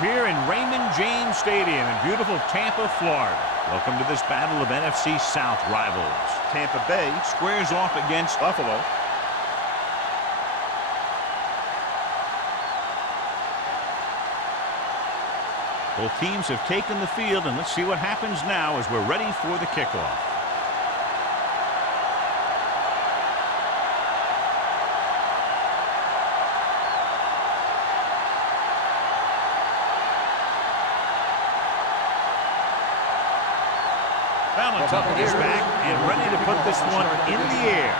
We're here in Raymond James Stadium in beautiful Tampa, Florida. Welcome to this battle of NFC South rivals. Tampa Bay squares off against Buffalo. Both teams have taken the field, and let's see what happens now as we're ready for the kickoff. Valentine is back and ready to put this one in the air.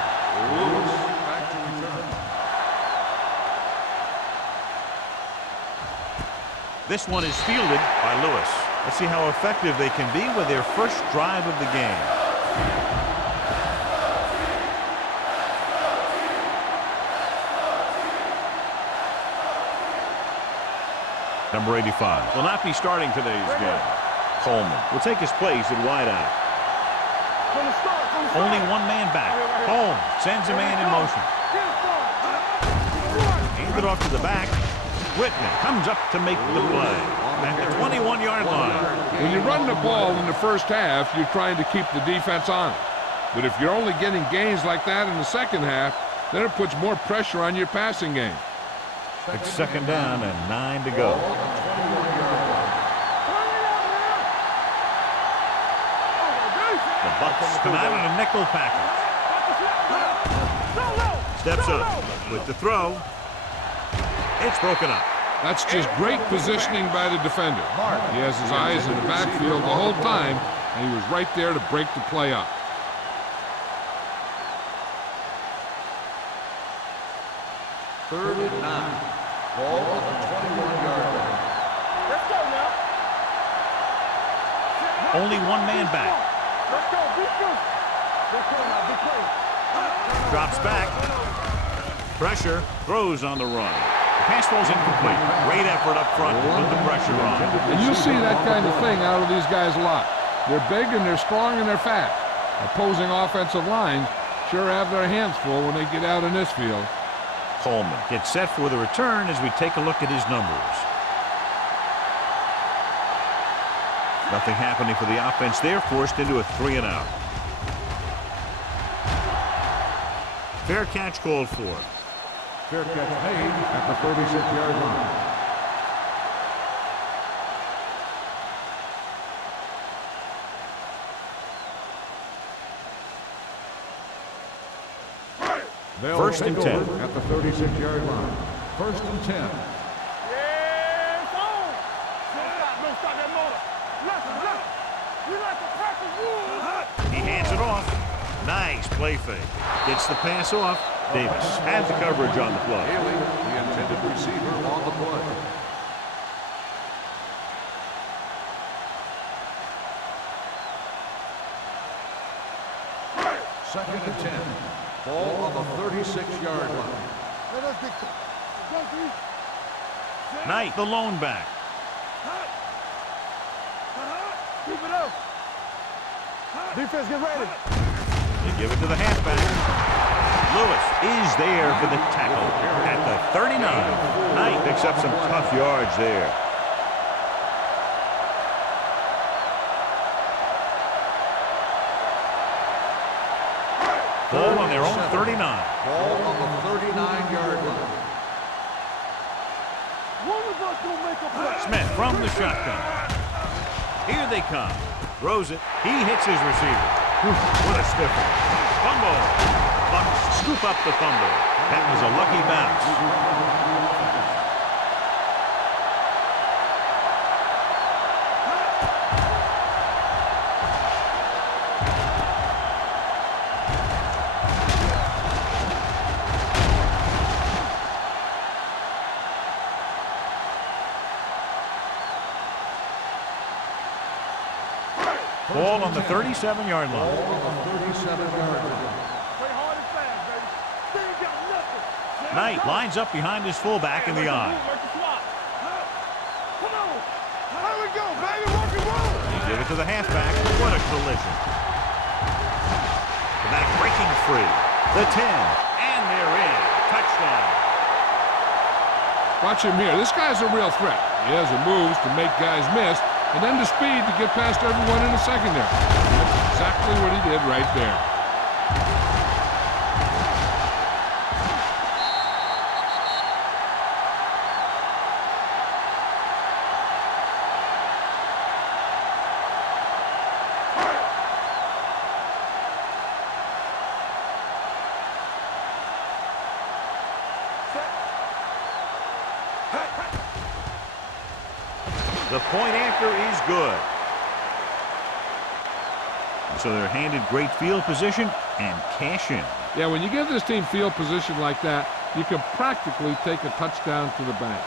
This one is fielded by Lewis. Let's see how effective they can be with their first drive of the game. Number 85 will not be starting today's game. Coleman will take his place at wideout. Only one man back. Holmes sends a man in motion. Hands it off to the back. Whitman comes up to make the play at the 21-yard line. When you run the ball in the first half, you're trying to keep the defense on it. But if you're only getting gains like that in the second half, then it puts more pressure on your passing game. It's second down and 9 to go. The Bucs come out in a nickel package. Steps up with the throw. It's broken up. That's just great positioning by the defender. He has his eyes in the backfield the whole time, and he was right there to break the play up. Third and 9. Ball on the 21-yard line. Let's go now. Only one man back. Let's go. Big play now. Big play. Drops back. Pressure. Throws on the run. The pass falls incomplete. Great effort up front to put the pressure on. And you see that kind of thing out of these guys a lot. They're big and they're strong and they're fast. Opposing offensive lines sure have their hands full when they get out in this field. Coleman gets set for the return as we take a look at his numbers. Nothing happening for the offense there, forced into a 3-and-out. Fair catch called for. Fair catch made at the 36-yard line. First and 10 at the 36-yard line. First and 10. Yes, on. Don't stop that motor. Listen. We like to practice rules. He hands it off. Nice play fake. Gets the pass off. Davis has the coverage on the play. Haley, the intended receiver on the play. Second and 10. Ball on the 36-yard line. Knight, the lone back. Keep it up. Defense, get ready. They give it to the halfback. Lewis is there for the tackle at the 39. Knight picks up some tough yards there. Ball on their own 39. Ball on the 39-yard line. One of us gonna make a play. Smith from the shotgun. Here they come. Throws it. He hits his receiver. What a stiffer. Fumble. Bucs scoop up the fumble. That was a lucky bounce. Ball on the 37-yard line. Ball on the 37-yard line. Play hard and fast, baby. They ain't got nothing. Knight lines up behind his fullback in the eye. Come on. Here we go, baby. Rock and roll. They give it to the halfback. What a collision. The back breaking free. The 10. And they're in. Touchdown. Watch him here. This guy's a real threat. He has the moves to make guys miss, and then the speed to get past everyone in the secondary. And that's exactly what he did right there. The point after is good. So they're handed great field position and cash in. Yeah, when you give this team field position like that, you can practically take a touchdown to the bank.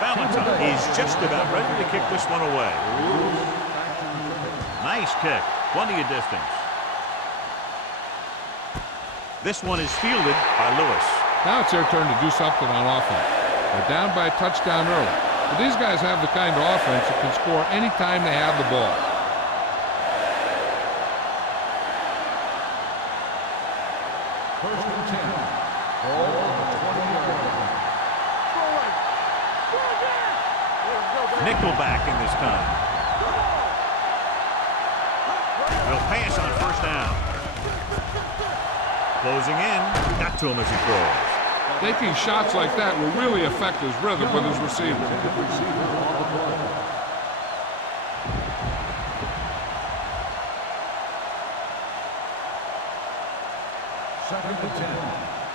Valentine is just about ready to kick this one away. Nice kick. Plenty of distance. This one is fielded by Lewis. Now it's their turn to do something on offense. They're down by a touchdown early. But these guys have the kind of offense that can score anytime they have the ball. First and 10. Ball on the 20-yard line. Nickelback in this time. They'll pass on first down. Closing in. Got to him as he throws. Taking shots like that will really affect his rhythm with his receiver. Second and 10.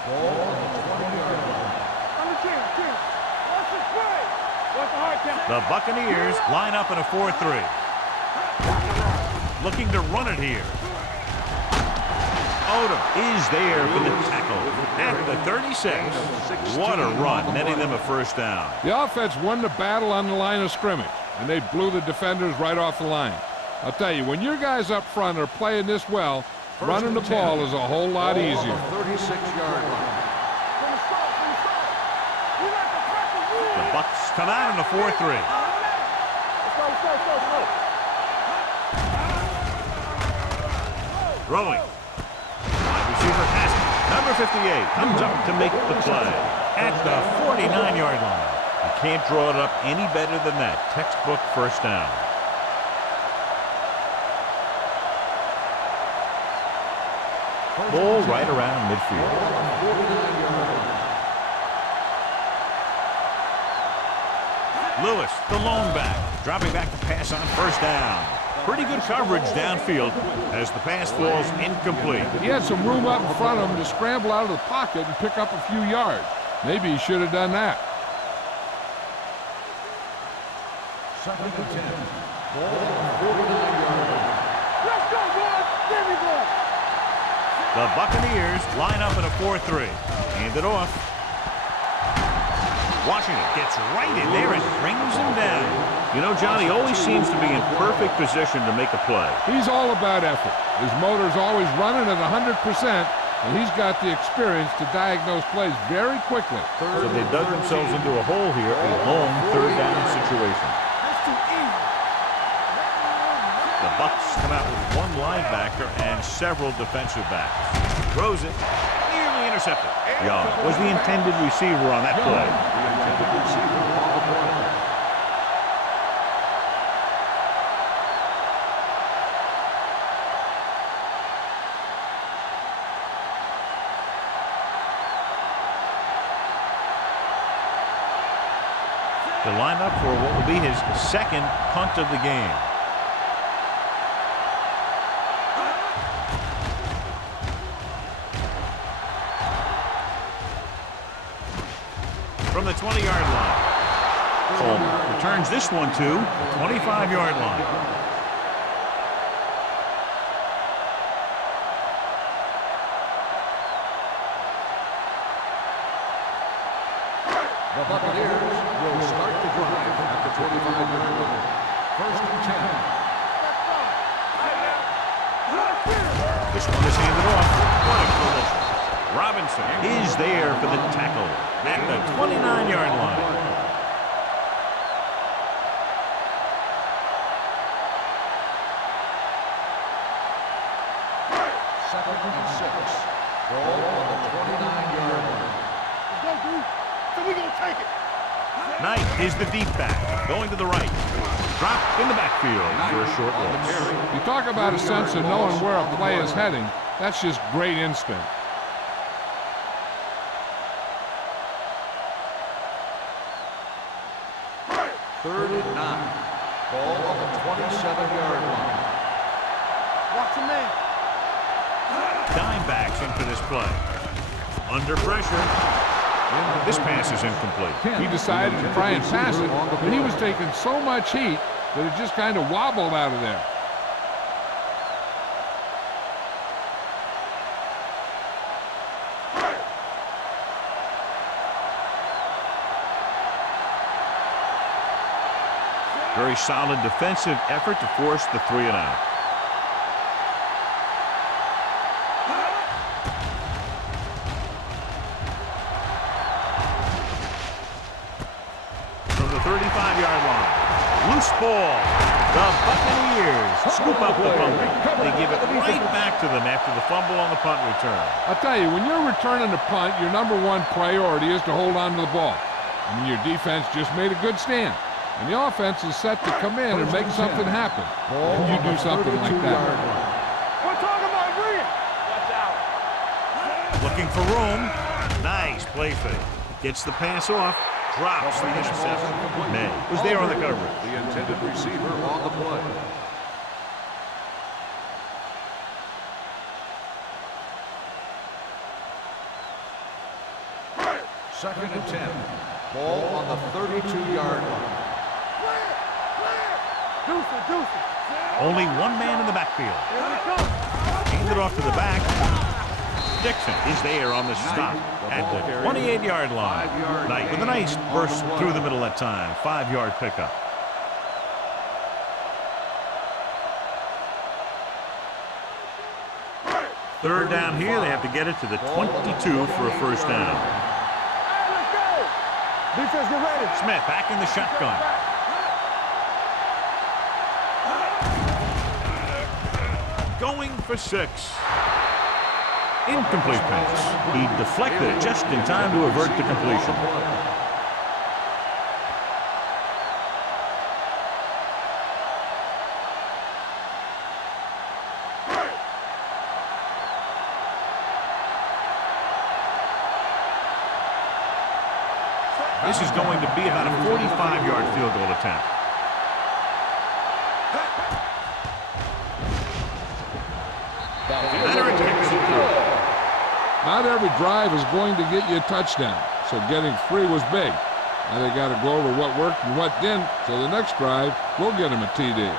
Ball on the 20-yard line. The Buccaneers line up in a 4-3. Looking to run it here. Odom is there for the tackle at the 36. What a run, netting them a first down. The offense won the battle on the line of scrimmage, and they blew the defenders right off the line. I'll tell you, when your guys up front are playing this well, running the ball is a whole lot easier. 36-yard line. The Bucs come out in a 4-3. Throwing. Wide receiver has it. Number 58 comes up to make the play at the 49-yard line. You can't draw it up any better than that. Textbook first down. Ball right around midfield. Lewis, the lone back, dropping back to pass on first down. Pretty good coverage downfield as the pass falls incomplete. He had some room up in front of him to scramble out of the pocket and pick up a few yards. Maybe he should have done that. Second and 10. Ball on the 49-yard line. Let's go, boys. Give me one. The Buccaneers line up in a 4-3. Hand it off. Washington gets right in there and brings him down. You know, Johnny always seems to be in perfect position to make a play. He's all about effort. His motor's always running at 100%, and he's got the experience to diagnose plays very quickly. So they dug themselves into a hole here, a long third down situation. The Bucs come out with one linebacker and several defensive backs. Throws it, nearly intercepted. Young was the intended receiver on that play. To line up for what will be his second punt of the game. From the 20-yard line. Coleman returns this one to the 25-yard line. The Buccaneers will start the drive at the 25-yard line. First and 10. This one is handed off. What a collision. Robinson is there for the tackle at the 29-yard line. Second and 6. Ball on the 29-yard line. Go, dude. So we gonna take it. Knight is the deep back, going to the right. Drop in the backfield for a short loss. You talk about a sense of knowing where a play is heading. That's just great instinct. Third and 9. Ball on the 27-yard line. Watch your man. Dime backs into this play. Under pressure. This pass is incomplete. He decided to try and pass it, but he was taking so much heat that it just kind of wobbled out of there. Very solid defensive effort to force the 3 and out. From the 35-yard line. Loose ball. The Buccaneers scoop up the fumble. They give it right back to them after the fumble on the punt return. I'll tell you, when you're returning the punt, your number one priority is to hold on to the ball. I mean, your defense just made a good stand. And the offense is set to come in and make something happen. And you do something like that. We're talking about agreeing. Watch out. Looking for room. Nice play fake. Gets the pass off. Drops the interception. May was there on the coverage. The intended receiver on the play. Second and 10. Ball on the 32-yard line. Deuce. Only one man in the backfield. Here we come. Hand it off to the back. Dixon is there on the stop at the 28-yard line. Knight with a nice burst through the middle that time. 5-yard pickup. Third down here. They have to get it to the 22 for a first down. Let's go. Defense, get ready. Smith back in the shotgun. Going for 6. Incomplete pass. He deflected it just in time to avert the completion. This is going to be about a 45-yard field goal attempt. Not every drive is going to get you a touchdown, so getting 3 was big. Now they got to go over what worked and what didn't, so the next drive will get them a TD.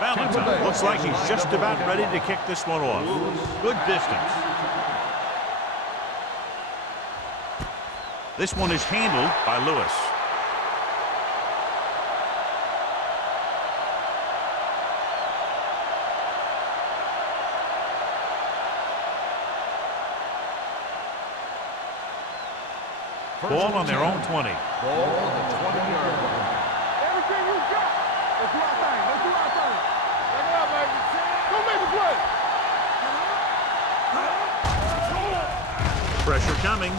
Valentine looks like he's just about ready to kick this one off. Good distance. This one is handled by Lewis. Ball on their own 20. Ball on the 20-yard line. Everything you got. Let's do our thing. Let's do our thing. Take it out, baby. Go make a play. Pressure coming.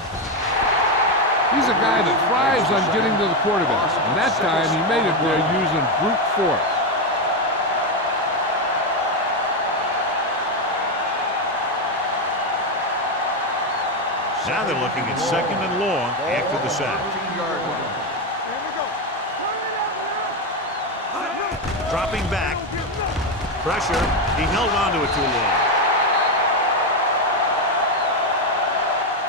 He's a guy that thrives on getting to the quarterbacks, and that time he made it there using brute force. Now they're looking at 2nd and long after the sack. 13-yard line. Here we go. Dropping back. Pressure. He held on to it too long.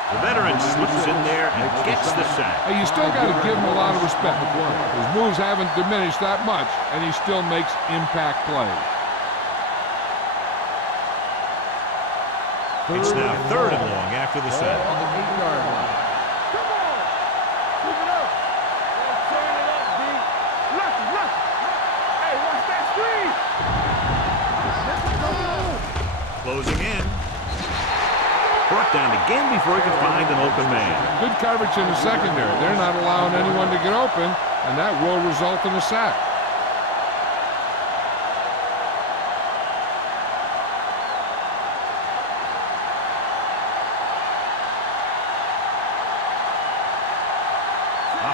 The veteran slips in there and gets the sack. Hey, you still got to give him a lot of respect. His moves haven't diminished that much, and he still makes impact plays. It's now 3rd and long after the Ball set. on the 8-yard line. Come on. Keep it up. Turn it up, D. Left. Hey, watch that screen. Closing in. Brought down again before he could find an open man. Good coverage in the secondary. They're not allowing anyone to get open, and that will result in a sack.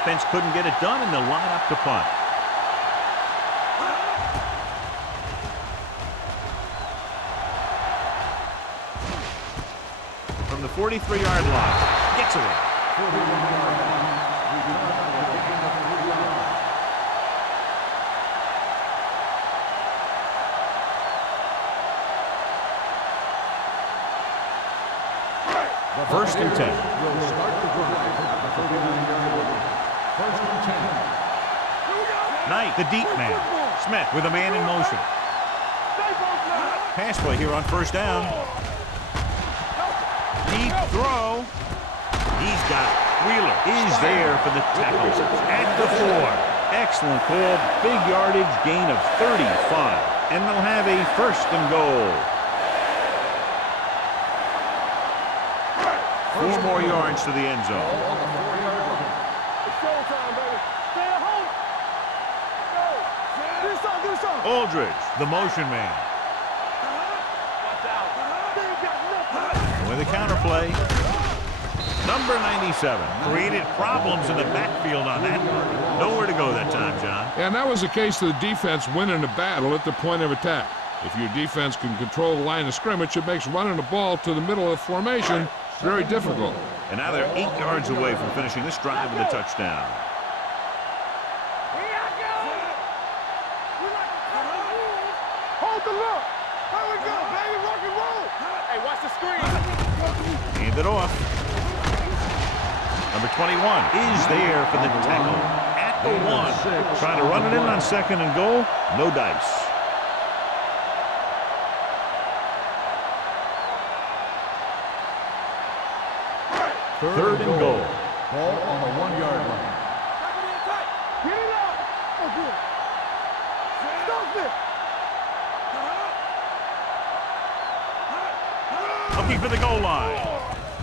Offense couldn't get it done, and they'll line up to punt. From the 43-yard line, gets away. First and 10. Will start the drive at the 39-yard line. First and 10. Knight, the deep man. Smith with a man in motion. Pass play here on first down. Deep throw. He's got it. Wheeler is there for the tackle at the 4. Excellent call. Big yardage, gain of 35. And they'll have a first and goal. 4 more yards to the end zone. Ball on the 4-yard line. It's showtime, baby. Stay at home. Go. Do something. Aldridge, the motion man. Watch out. They ain't got nothing. With a counterplay. Number 97 created problems in the backfield on that one. Nowhere to go that time, John. And that was the case of the defense winning a battle at the point of attack. If your defense can control the line of scrimmage, it makes running the ball to the middle of the formation very difficult. And now they're 8 yards away from finishing this drive with a touchdown. Hold the look. There we go, baby. Rock and roll. Hey, watch the screen. Hand it off. Number 21 is there for the tackle at the 1. Trying to run it in on second and goal. No dice. Third and goal. Ball on the 1-yard line. Get it up. Oh, good. Stop it. Looking for the goal line.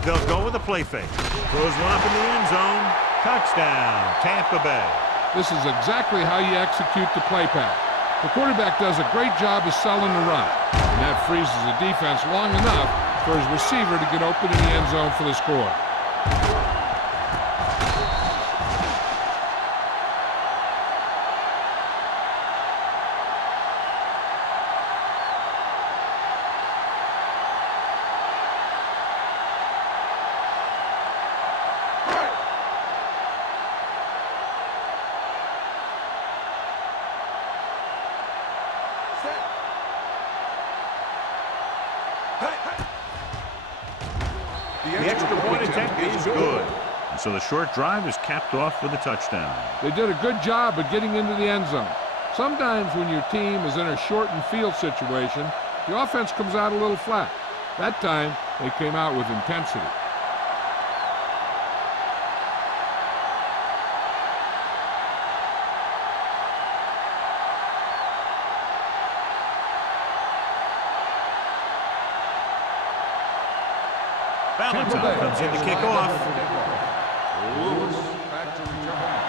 They'll go with a play fake. Throws one up in the end zone. Touchdown, Tampa Bay. This is exactly how you execute the play pass. The quarterback does a great job of selling the run, and that freezes the defense long enough for his receiver to get open in the end zone for the score. The extra point attempt is good. And so the short drive is capped off with a touchdown. They did a good job of getting into the end zone. Sometimes when your team is in a shortened field situation, the offense comes out a little flat. That time, they came out with intensity. Valentine comes in to kick off. Lewis back to return.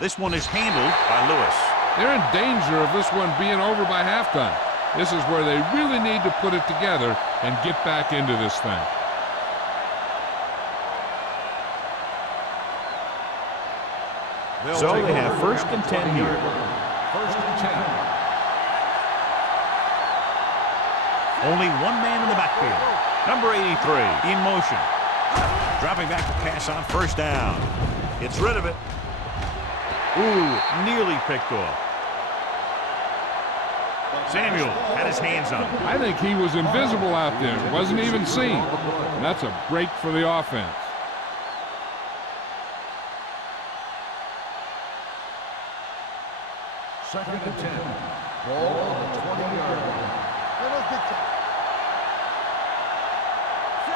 This one is handled by Lewis. They're in danger of this one being over by halftime. This is where they really need to put it together and get back into this thing. So they have first and 10 here. First and 10. Only one man in the backfield. Number 83 in motion. Dropping back to pass on first down. Gets rid of it. Ooh, nearly picked off. Samuel had his hands on it. I think he was invisible out there. Wasn't even seen. And that's a break for the offense. Second and 10. Ball on the 20-yard line.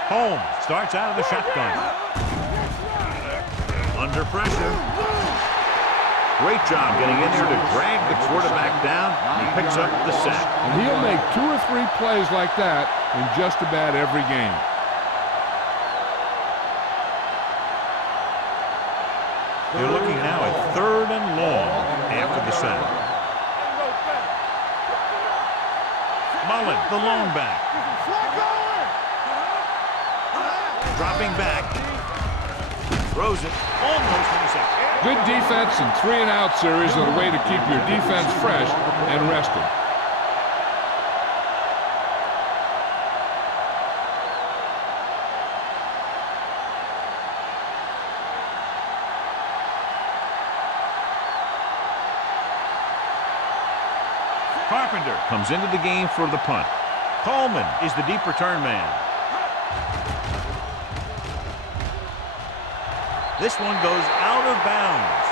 Holmes starts out of the shotgun. Under pressure. Great job getting in there to drag the quarterback down, and he picks up the sack. And he'll make 2 or 3 plays like that in just about every game. They're looking now at 3rd and long after the sack. Mullen, the lone back. Dropping back. Throws it almost intercepted. Good defense and 3-and-out series are the way to keep your defense fresh and rested. Carpenter comes into the game for the punt. Coleman is the deep return man. This one goes out of bounds.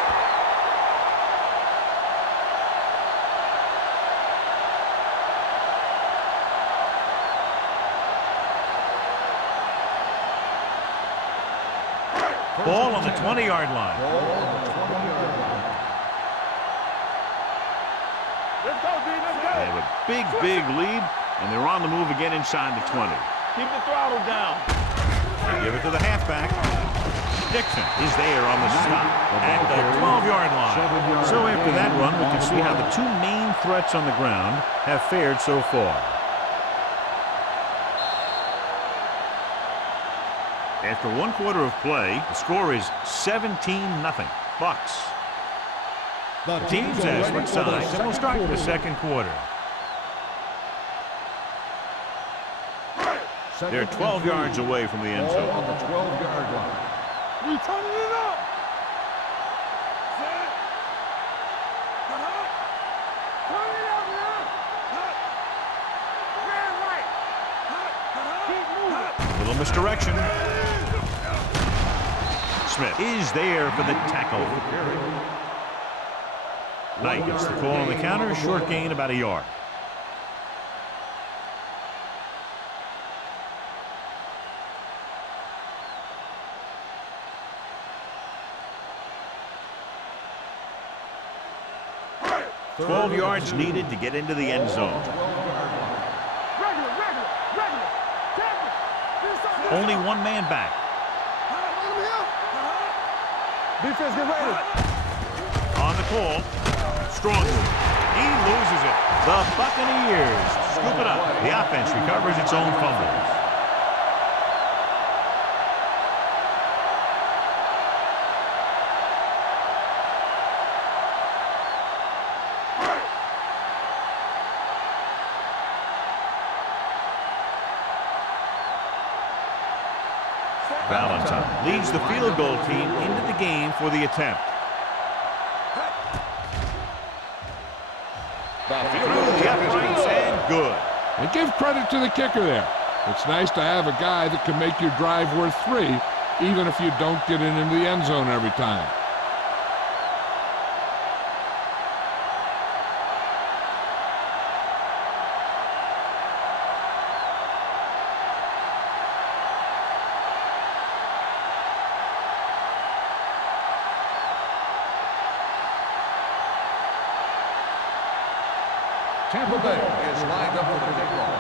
Ball on the 20-yard line. Let's go, D. Let's go. They have a big lead, and they're on the move again inside the 20. Keep the throttle down. They give it to the halfback. Dixon is there on the stop at the 12-yard line. So after that run, we can see how the 2 main threats on the ground have fared so far. After 1 quarter of play, the score is 17-0. Bucks. The teams have switched sides, and we'll start the 2nd quarter. They're 12 yards away from the end zone. On the 12-yard line. We turning it up. Turn it up now. Man, right. Keep moving. Little misdirection. Smith is there for the tackle. Knight gets the call on the counter. Short gain, about a yard. Third 12 yards needed to get into the end zone. Regular. Only 1 man back. Defense, get ready. On the call. Strong. He loses it. The Buccaneers scoop it up. The offense recovers its own fumble. Valentine leads the field goal team into the game for the attempt. Through the uprights and good. And give credit to the kicker there. It's nice to have a guy that can make your drive worth 3, even if you don't get it into the end zone every time. Tampa Bay is lined up for the kickoff.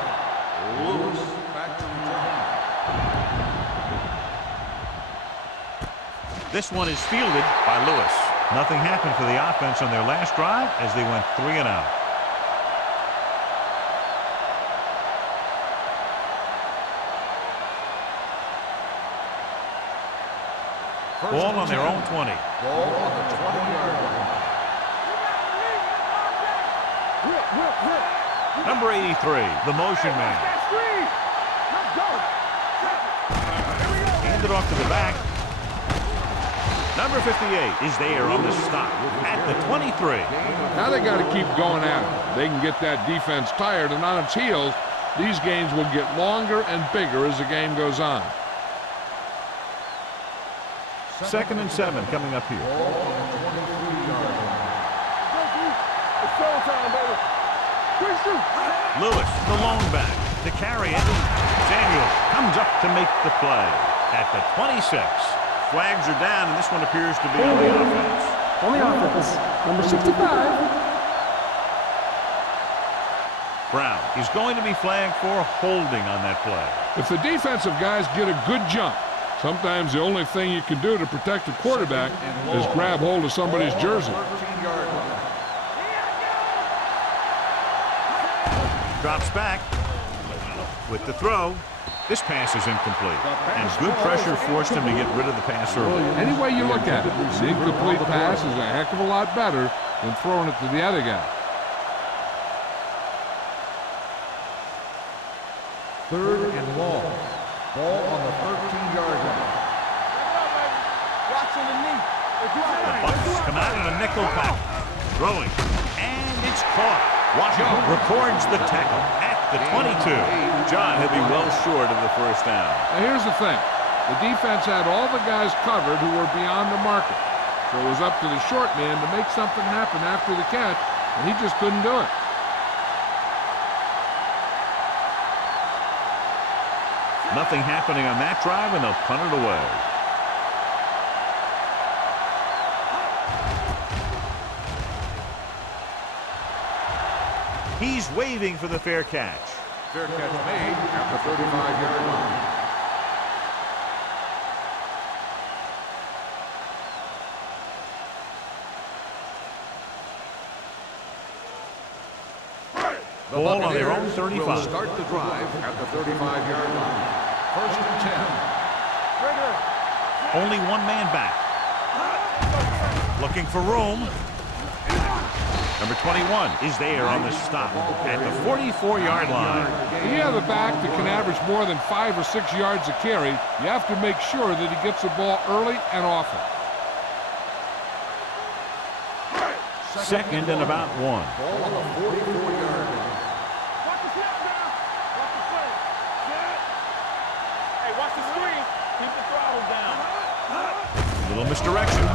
Lewis back to return. This one is fielded by Lewis. Nothing happened for the offense on their last drive as they went 3-and-out. Ball on their own 20. Ball on the 20-yard line. Number 83, the motion man. Let's go. Handed off to the back. Number 58 is there on the stop at the 23. Now they got to keep going at it. They can get that defense tired and on its heels. These games will get longer and bigger as the game goes on. 2nd and 7 coming up here. It's showtime, baby. Lewis, the lone back, to carry it. Samuel comes up to make the play at the 26. Flags are down, and this one appears to be on the offense. On the offense, number 65. Brown is going to be flagged for holding on that play. If the defensive guys get a good jump, sometimes the only thing you can do to protect the quarterback is grab hold of somebody's jersey. Drops back with the throw. This pass is incomplete, and good pressure forced him to get rid of the pass early. Any way you look at it, an incomplete pass is a heck of a lot better than throwing it to the other guy. 3rd and long. Ball on the 13-yard line. Watch underneath. The Bucks come out in a nickel pack. Throwing, and it's caught. Washington records the tackle at the 22. John, he'll be well short of the first down. Now here's the thing. The defense had all the guys covered who were beyond the marker. So it was up to the short man to make something happen after the catch, and he just couldn't do it. Nothing happening on that drive, and they'll punt it away. He's waving for the fair catch. Fair catch made at the 35-yard line. The Ball on their own Buccaneers 35. will start the drive at the 35-yard line. 1st and 10. Only one man back. Looking for room. Number 21 is there on the stop at the 44-yard line. When you have a back that can average more than 5 or 6 yards a carry, you have to make sure that he gets the ball early and often. 2nd and about 1. Ball on the 44-yard line. Watch the snap now. Watch the play. Hey, watch the screen. Keep the throttle down. Little misdirection.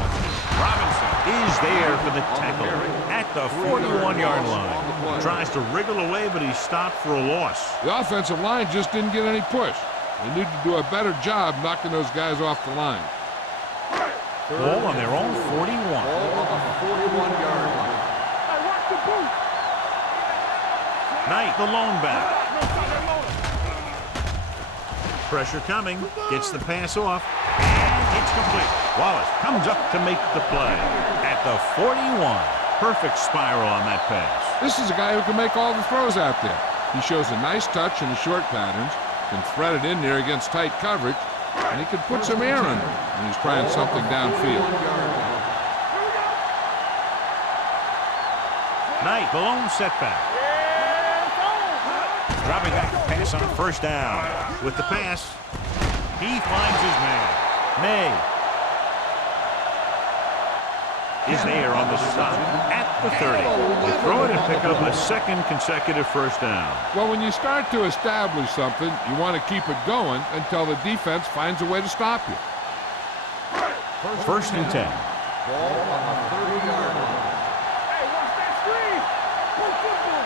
Robinson is there for the tackle at the 41-yard line. Tries to wriggle away, but he's stopped for a loss. The offensive line just didn't get any push. They need to do a better job knocking those guys off the line. Ball on their own 41. Ball on the 41-yard line. Hey, watch the boot. Knight, the lone back. Pressure coming. Gets the pass off. And it's complete. Wallace comes up to make the play at the 41. Perfect spiral on that pass. This is a guy who can make all the throws out there. He shows a nice touch in the short patterns, can thread it in there against tight coverage, and he can put some air under it when he's trying something downfield. Knight, the lone setback. Dropping back the pass on 1st down. With the pass, he finds his man. May is there on the stop at the 30. They throw it and pick up a 2nd consecutive 1st down. Well, when you start to establish something, you want to keep it going until the defense finds a way to stop you. 1st and 10. Ball on the 30-yard line. Hey, watch that screen. Pull football.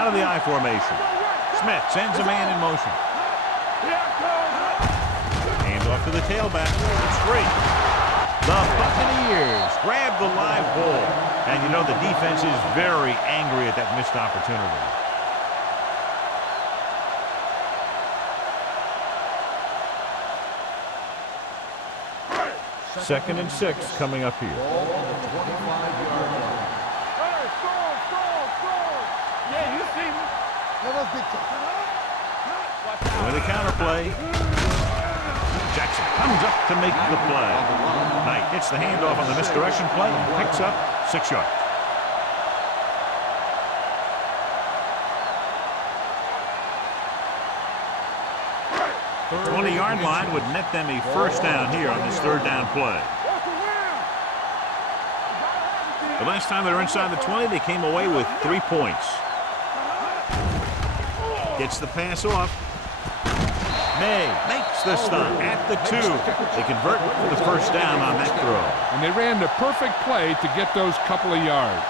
Out of the I formation. Smith sends a man in motion. Here it comes. Hands off to the tailback. It's free. The Buccaneers grab the live ball. And you know the defense is very angry at that missed opportunity. Second and 6 coming up here. Ball on the 25-yard line. Hey, score. Yeah, you see me. Watch out. With a counterplay. Jackson comes up to make the play. Knight gets the handoff on the misdirection play and picks up 6 yards. The 20-yard line would net them a 1st down here on this 3rd down play. The last time they were inside the 20, they came away with 3 points. Gets the pass off. May makes the stop at the 2. They convert for the 1st down on that throw. And they ran the perfect play to get those couple of yards.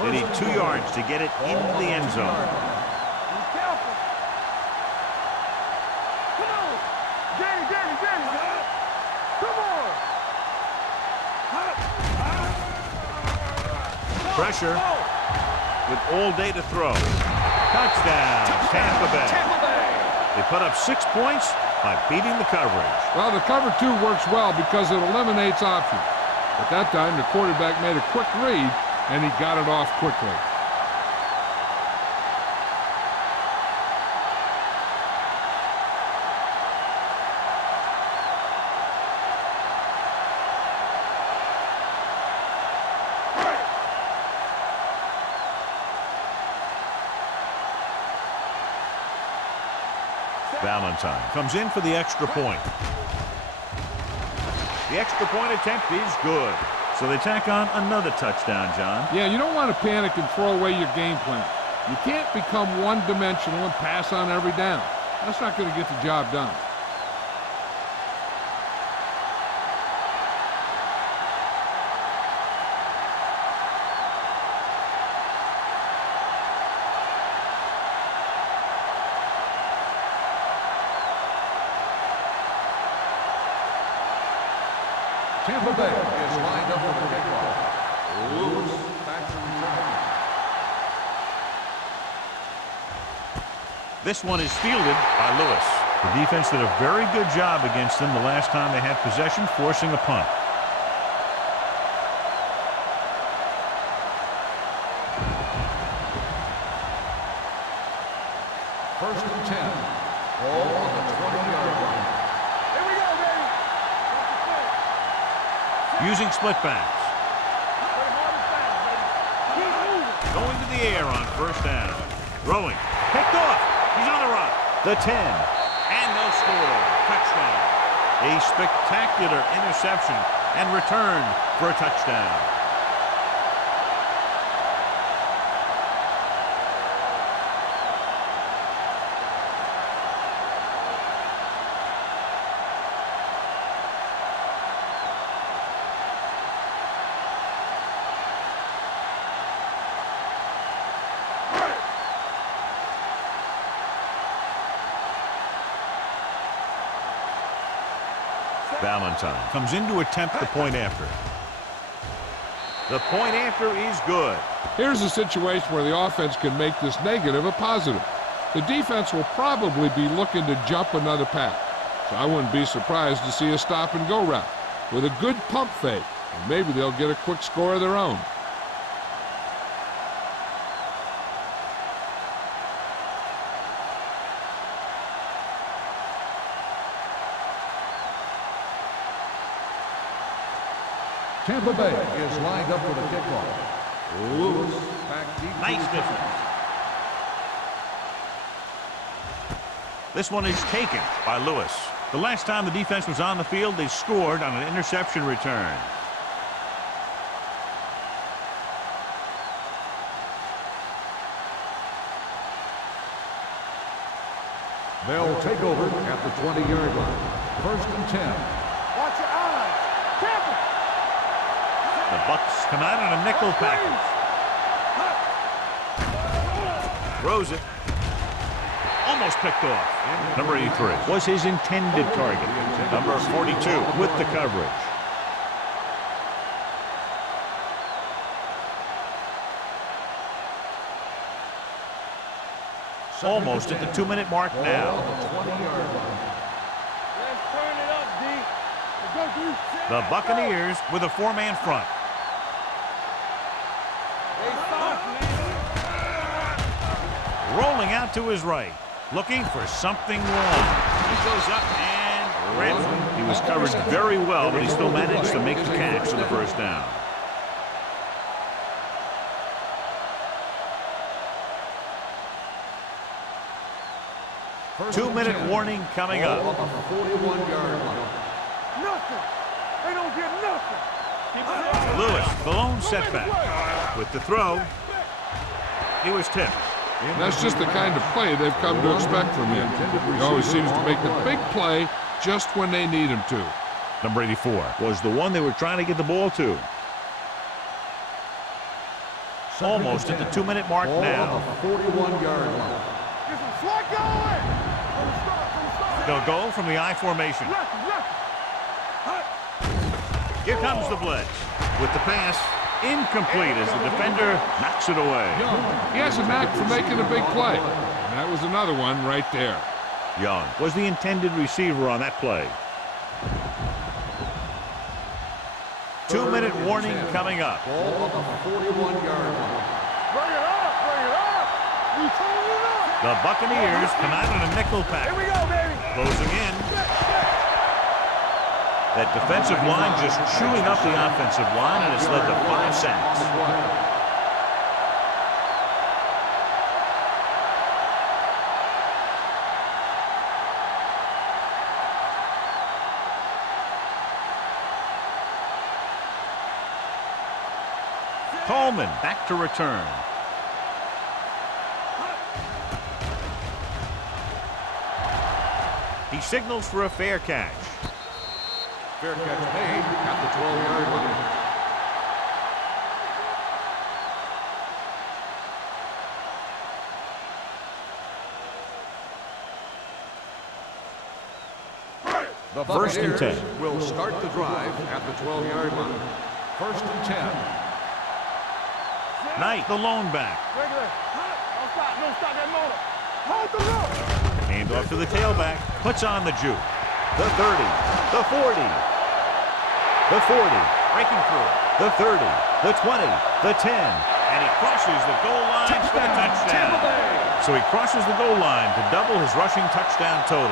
They need 2 yards to get it into the end zone. Be careful. Come on. Danny. Come on. Pressure with all day to throw. Touchdown, Tampa Bay. They put up 6 points by beating the coverage. Well, the cover 2 works well because it eliminates options. But that time, the quarterback made a quick read, and he got it off quickly. Valentine comes in for the extra point. The extra point attempt is good. So they tack on another touchdown, John. Yeah, you don't want to panic and throw away your game plan. You can't become one-dimensional and pass on every down. That's not going to get the job done. Tampa Bay is lined up for the kickoff. Lewis back to return. This one is fielded by Lewis. The defense did a very good job against them the last time they had possession, forcing a punt. First and 10. Ball on the 20-yard line. Here we go, baby. Using split backs. Keep moving. Going to the air on first down. Throwing. Picked off. He's on the run. The 10. And they'll score. Touchdown. A spectacular interception and return for a touchdown. Valentine comes in to attempt the point after. The point after is good. Here's a situation where the offense can make this negative a positive. The defense will probably be looking to jump another pass, so I wouldn't be surprised to see a stop-and-go route with a good pump fake, and maybe they'll get a quick score of their own. Tampa Bay is lined up for the kickoff. Lewis back deep. Nice difference. This one is taken by Lewis. The last time the defense was on the field, they scored on an interception return. They'll take over at the 20-yard line. First and 10. Watch your eyes. Careful. The Bucs come out in a nickel package. Throws it. Almost picked off. Number 83 was his intended target. Number 42 with the coverage. Almost at the 2-minute mark now. Let's turn it up, D. Go, D. The Buccaneers with a 4-man front. Hey, soft, man. Rolling out to his right. Looking for something long. He goes up and grabs it. He was covered very well, but he still managed to make the catch for the first down. Two-minute warning coming up. 41-yard line. Nothing. They don't get nothing. Lewis, the lone setback. With the throw, he was tipped. And that's just the kind of play they've come to expect from him. He always seems to make the big play just when they need him to. Number 84 was the one they were trying to get the ball to. Almost at the 2-minute mark now. 41-yard line. Get some swag going. From the start. They'll go from the I formation. Here comes the blitz. With the pass, incomplete as the defender knocks it away. He has a knack for making a big play. And that was another one right there. Young was the intended receiver on that play. 2-minute warning coming up. Ball on the 41-yard line. Bring it up. We turn it up. The Buccaneers come out in a nickel pack. Here we go, baby. Closing in. That defensive line just chewing up the offensive line, and it's led to 5 sacks. Coleman back to return. He signals for a fair catch. Fair catch made at the 12-yard line. The First and 10. will start the drive at the 12-yard line. First and 10. Knight, the lone back. Regular. Don't stop that motor. Hold the rope. Hand off to the tailback. Puts on the juke. The 30. The 40. The 40. Breaking through. The 30. The 20. The 10. And he crosses the goal line for the touchdown. So he crosses the goal line to double his rushing touchdown total.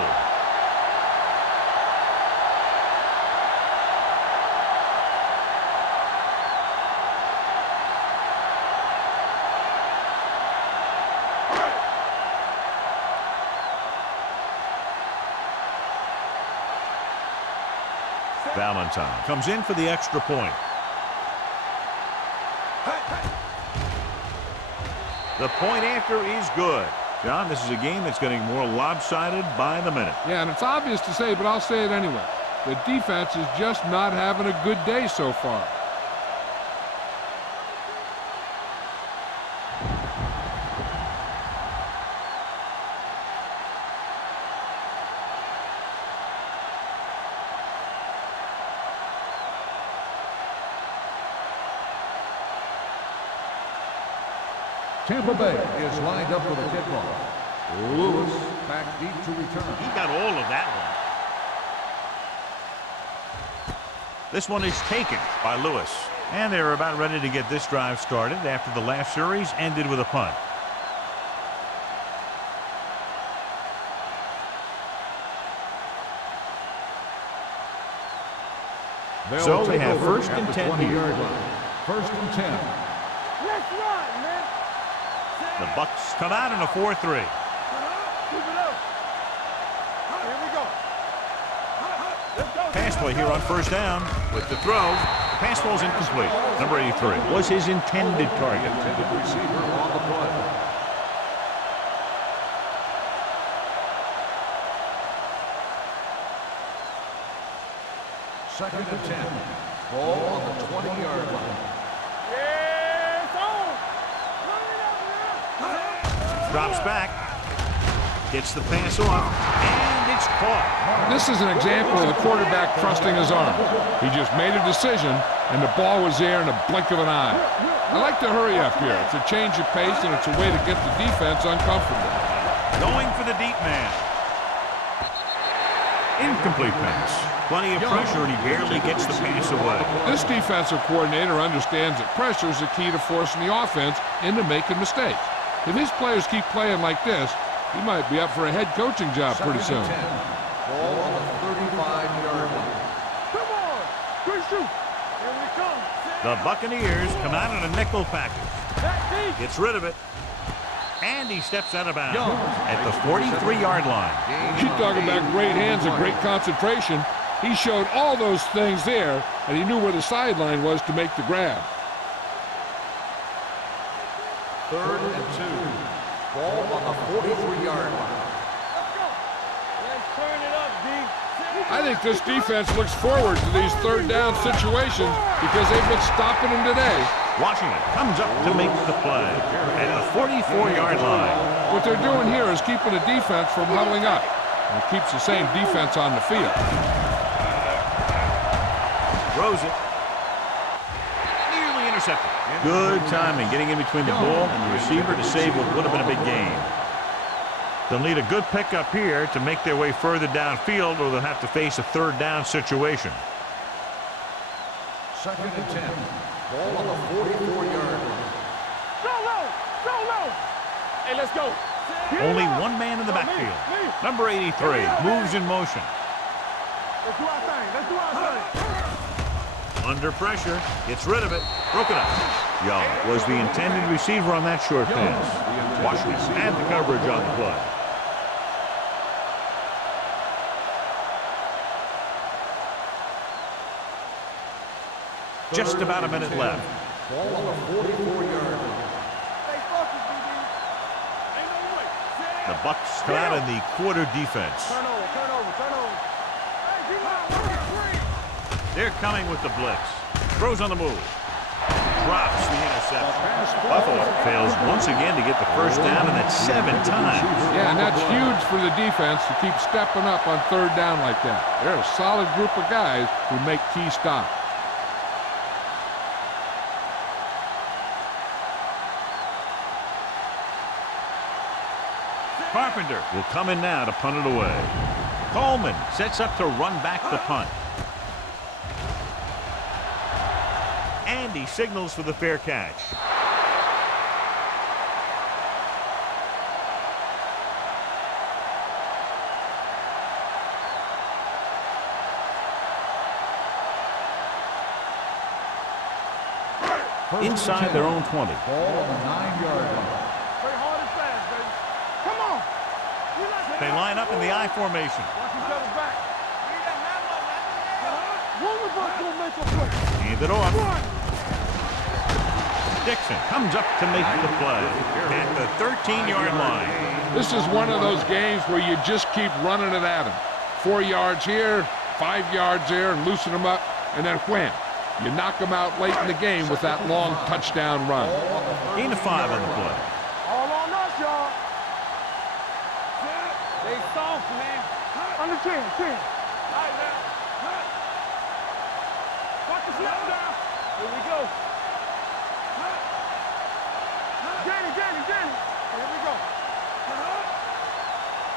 Valentine comes in for the extra point. The point after is good. John, this is a game that's getting more lopsided by the minute. Yeah, and it's obvious to say, but I'll say it anyway. The defense is just not having a good day so far. Tampa Bay is lined up for the kickoff. Lewis back deep to return. He got all of that one. This one is taken by Lewis. And they're about ready to get this drive started after the last series ended with a punt. So they have first and 10 here. First and 10. Let's run, man. The Bucks come out in a 4-3. Keep it up. Here we go. Let's go. Pass play here on first down with the throw. The pass ball's incomplete. Number 83 was his intended target. Intended receiver on the play. Second and 10. Ball on the 20-yard line. Yeah, it's on. Run it up, man. Drops back. Gets the pass off. And it's caught. This is an example of the quarterback trusting his arm. He just made a decision, and the ball was there in a blink of an eye. I like to hurry up here. It's a change of pace, and it's a way to get the defense uncomfortable. Going for the deep man. Incomplete pass. Plenty of pressure, and he barely gets the pass away. This defensive coordinator understands that pressure is the key to forcing the offense into making mistakes. If his players keep playing like this, he might be up for a head coaching job pretty soon. Ball on the 35-yard line. Come on. Good shoot. Here we come. The Buccaneers come out in a nickel package. Back deep. Gets rid of it. And he steps out of bounds at the 43-yard line. You talk about great hands and great concentration. He showed all those things there, and he knew where the sideline was to make the grab. Third and 2. Ball on the 43-yard line. Let's go. Let's turn it up, D. I think this defense looks forward to these third down situations because they've been stopping them today. Washington comes up to make the play at the 44-yard line. What they're doing here is keeping the defense from huddling up. And it keeps the same defense on the field. Throws it. Nearly intercepted. Good timing getting in between the ball and the receiver to save what would have been a big gain. They'll need a good pickup here to make their way further downfield, or they'll have to face a third down situation. 2nd and 10. Ball on the 44-yard line. Go low! Go low! Hey, let's go. Only one man in the backfield. Number 83 moves in motion. Let's do our thing. Let's do our thing. Under pressure, gets rid of it, broke it up. Young was the intended receiver on that short pass. Washington had the coverage on the play. Just about a minute left. Ball on the 44-yard line. Stay focused, BB. Ain't no way. The Bucks come out in the quarter defense. Turn over, turn over, turn over. Hey, get out. They're coming with the blitz. Throws on the move. Drops the interception. Buffalo fails once again to get the first down, and that's 7 times. Yeah, and that's huge for the defense to keep stepping up on third down like that. They're a solid group of guys who make key stops. Carpenter will come in now to punt it away. Coleman sets up to run back the punt. And he signals for the fair catch. Inside their own 20. Ball on the 9-yard line. Play hard and fast, baby. Come on. They line up in the I formation. Watch each other's back. One of us gonna make a play. Hand it off. Dixon comes up to make the play at the 13-yard line. This is one of those games where you just keep running it at them. 4 yards here, 5 yards there, and loosen them up, and then wham. You knock them out late in the game with that long touchdown run. Gain of 5 on the play. All on us, y'all. Stay soft, man. Under 10, 10. All right, man. Watch the snap down. Here we go. Danny. Here we go.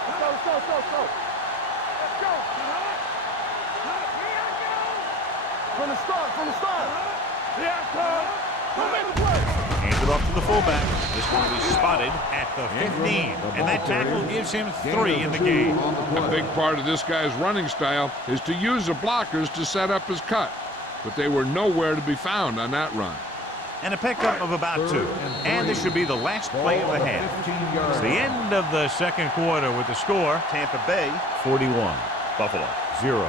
Let's go. Let's go. From the start. Yeah, come make the play. Hands it off to the fullback. This one will be spotted at the 15. And that tackle gives him 3 in the game. A big part of this guy's running style is to use the blockers to set up his cut. But they were nowhere to be found on that run. And a pickup of about 2. And this should be the last play of the half. It's the end of the second quarter with the score. Tampa Bay 41. Buffalo 0.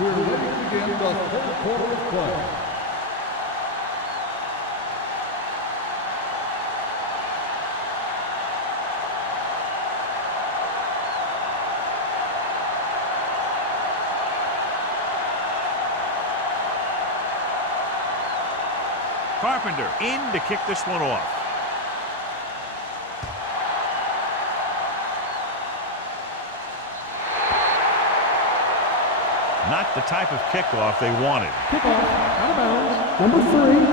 We're ready to begin the third quarter of play. Carpenter in to kick this one off. Not the type of kickoff they wanted. Kickoff, out of bounds, number 3.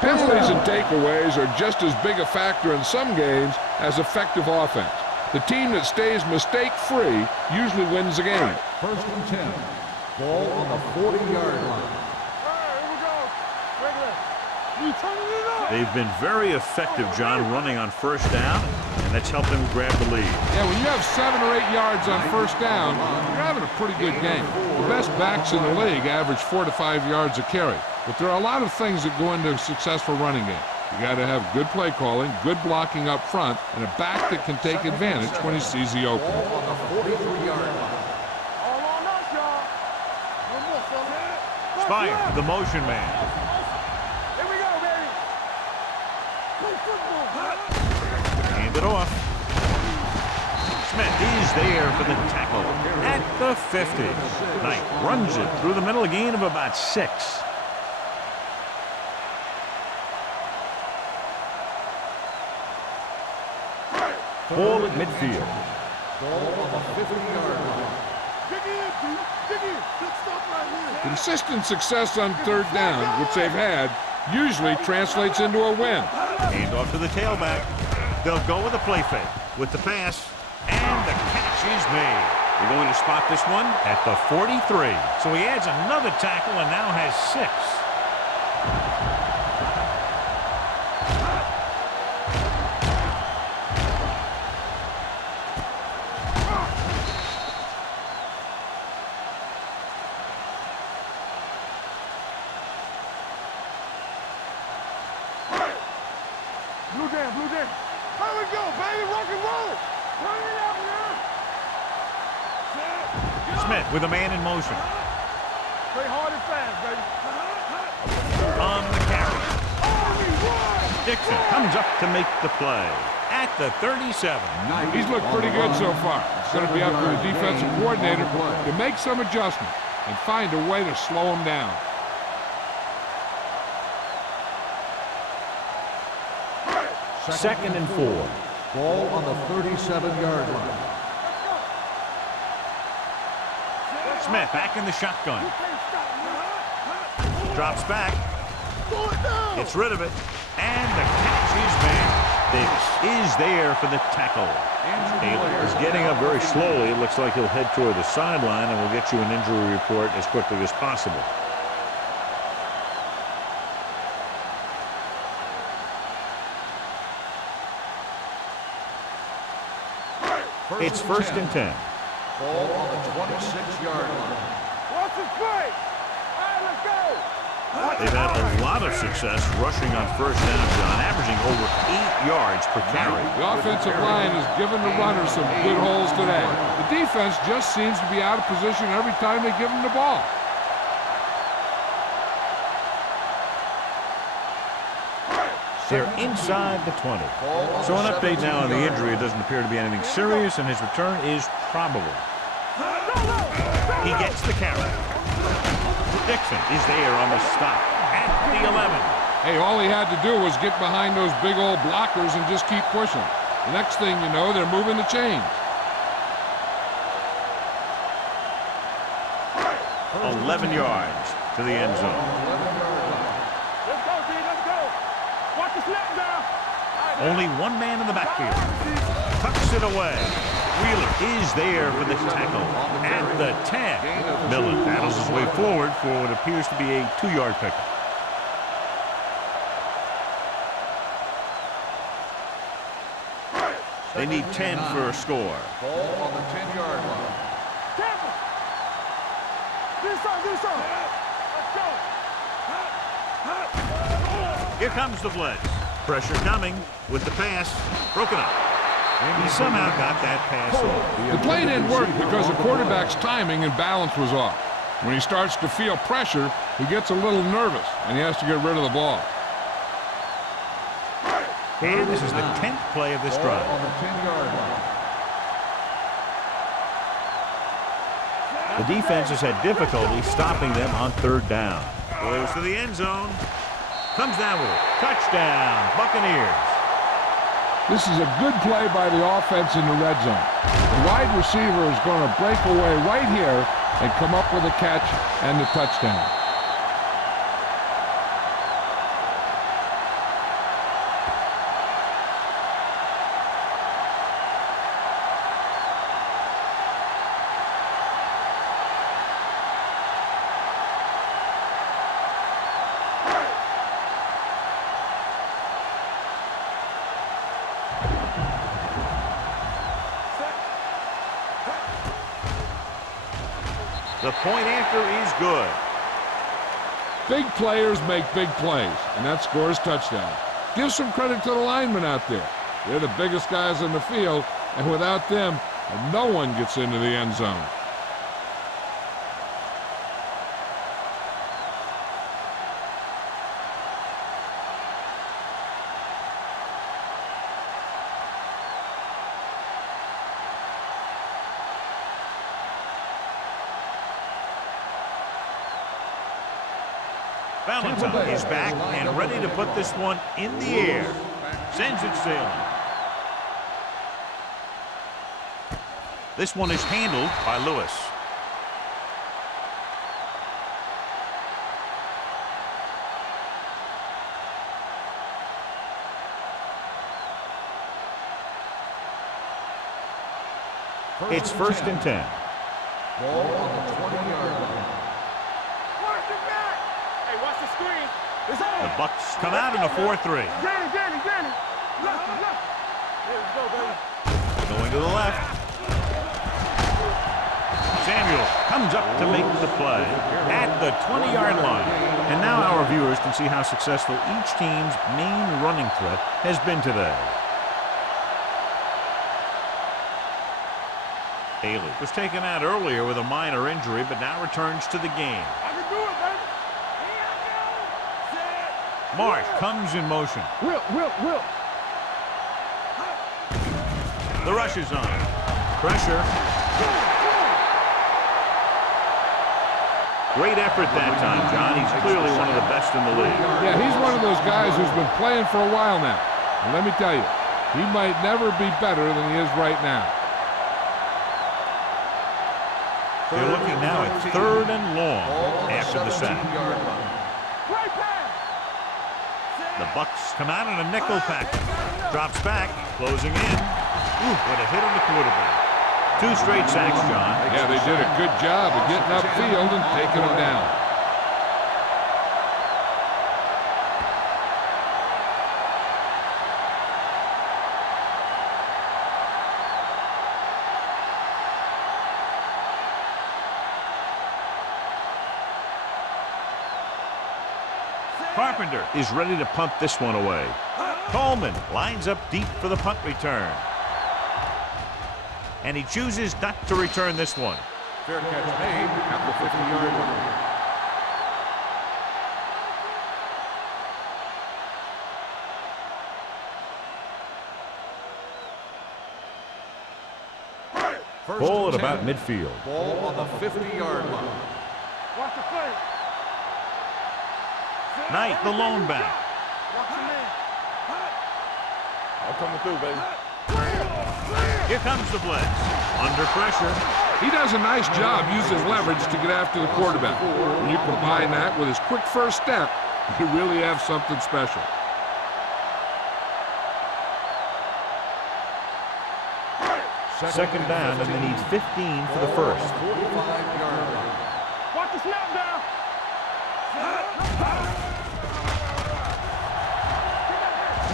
Penalties and takeaways are just as big a factor in some games as effective offense. The team that stays mistake-free usually wins the game. 1st and 10. Ball on the 40-yard line. They've been very effective, John, running on first down, and that's helped them grab the lead. Yeah, when you have 7 or 8 yards on first down, you're having a pretty good game. The best backs in the league average 4 to 5 yards a carry. But there are a lot of things that go into a successful running game. You got to have good play calling, good blocking up front, and a back that can take advantage when he sees the opening. Ball on the 43-yard line. All on us, y'all. No more, fella. Spire, the motion man. Here we go, baby. Play football. Hand it off. Smith is there for the tackle at the 50. Knight runs it through the middle, a gain of about 6. Ball at midfield. Ball on the 50-yard line. Dig in, D. Dig in. Good stuff right here. Consistent success on third down, which they've had, usually translates into a win. Hand off to the tailback. They'll go with a play fake with the pass, and the catch is made. They're going to spot this one. At the 43. So he adds another tackle and now has 6. Blue down, blue down. Here we go, baby. Rock and roll. Turn it up now. Smith with a man in motion. Play hard and fast, baby. On the carry. Army, run. Dixon comes up to make the play at the 37. He's looked pretty good so far. It's going to be up to the defensive coordinator to make some adjustments and find a way to slow him down. Second and 4. Ball on the 37-yard line. Smith back in the shotgun. Drops back. Gets rid of it. And the catch is made. Davis is there for the tackle. Taylor is getting up very slowly. It looks like he'll head toward the sideline, and we'll get you an injury report as quickly as possible. It's first and 10. Ball on the 26-yard line. What's his play? All right, let's go. They've had a lot of success rushing on first down, John, averaging over 8 yards per carry. The offensive line has given the runners some good holes today. The defense just seems to be out of position every time they give them the ball. They're inside the 20. So an update now on the injury. It doesn't appear to be anything serious, and his return is probable. He gets the carry. Dixon is there on the stop at the 11. Hey, all he had to do was get behind those big old blockers and just keep pushing. The next thing you know, they're moving the chains. 11 yards to the end zone. Let's go, D. Let's go. Watch the slap down. Only one man in the backfield. Tucks it away. Wheeler is there for the tackle at the 10. Millen battles his way forward for what appears to be a 2-yard pickup. They need 10 for a score. Ball on the 10-yard line. Tampa. Do something, do something. Let's go. Here comes the blitz. Pressure coming with the pass. Broken up. He somehow got that pass off. The play didn't work because the quarterback's timing and balance was off. When he starts to feel pressure, he gets a little nervous, and he has to get rid of the ball. And this is the 10th play of this Ball drive. on the 10-yard line. The defense has had difficulty stopping them on third down. Goes to the end zone. Comes down with it. Touchdown, Buccaneers. This is a good play by the offense in the red zone. The wide receiver is going to break away right here and come up with a catch and the touchdown. The point after is good. Big players make big plays, and that scores touchdown. Give some credit to the linemen out there. They're the biggest guys in the field, and without them, no one gets into the end zone. Valentine is back and ready to put this one in the air. Sends it sailing. This one is handled by Lewis. It's 1st and 10. Ball on the 20-yard line. Watch the back. Hey, watch the screen. It's on. The Bucks come out in a 4-3. Danny. Left. There we go, baby. Going to the left. Samuel comes up to make the play at the 20-yard line. And now our viewers can see how successful each team's main running threat has been today. Haley was taken out earlier with a minor injury, but now returns to the game. I can do it, baby. Here I go. Set. Mark comes in motion. Will. The rush is on. Pressure. Great effort that time, John. He's clearly one of the best in the league. Yeah, he's one of those guys who's been playing for a while now. And let me tell you, he might never be better than he is right now. They're looking now at 3rd and long after the sack. Great pass. The Bucks come out in a nickel package. Drops back, closing in. Ooh, what a hit on the quarterback. 2 straight sacks, John. Yeah, they did a good job of getting upfield and taking him down. Carpenter is ready to punt this one away. Coleman lines up deep for the punt return. And he chooses not to return this one. Fair catch made at the 50-yard line. Ball at about midfield. Ball on the 50-yard line. Watch the play. Knight, the lone back. Watch the man. I'm coming through, baby. Here comes the blitz. Under pressure. He does a nice job using leverage to get after the quarterback. When you combine that with his quick first step, you really have something special. Second down, and they need 15 for the first. 45-yard line. Watch the snap down.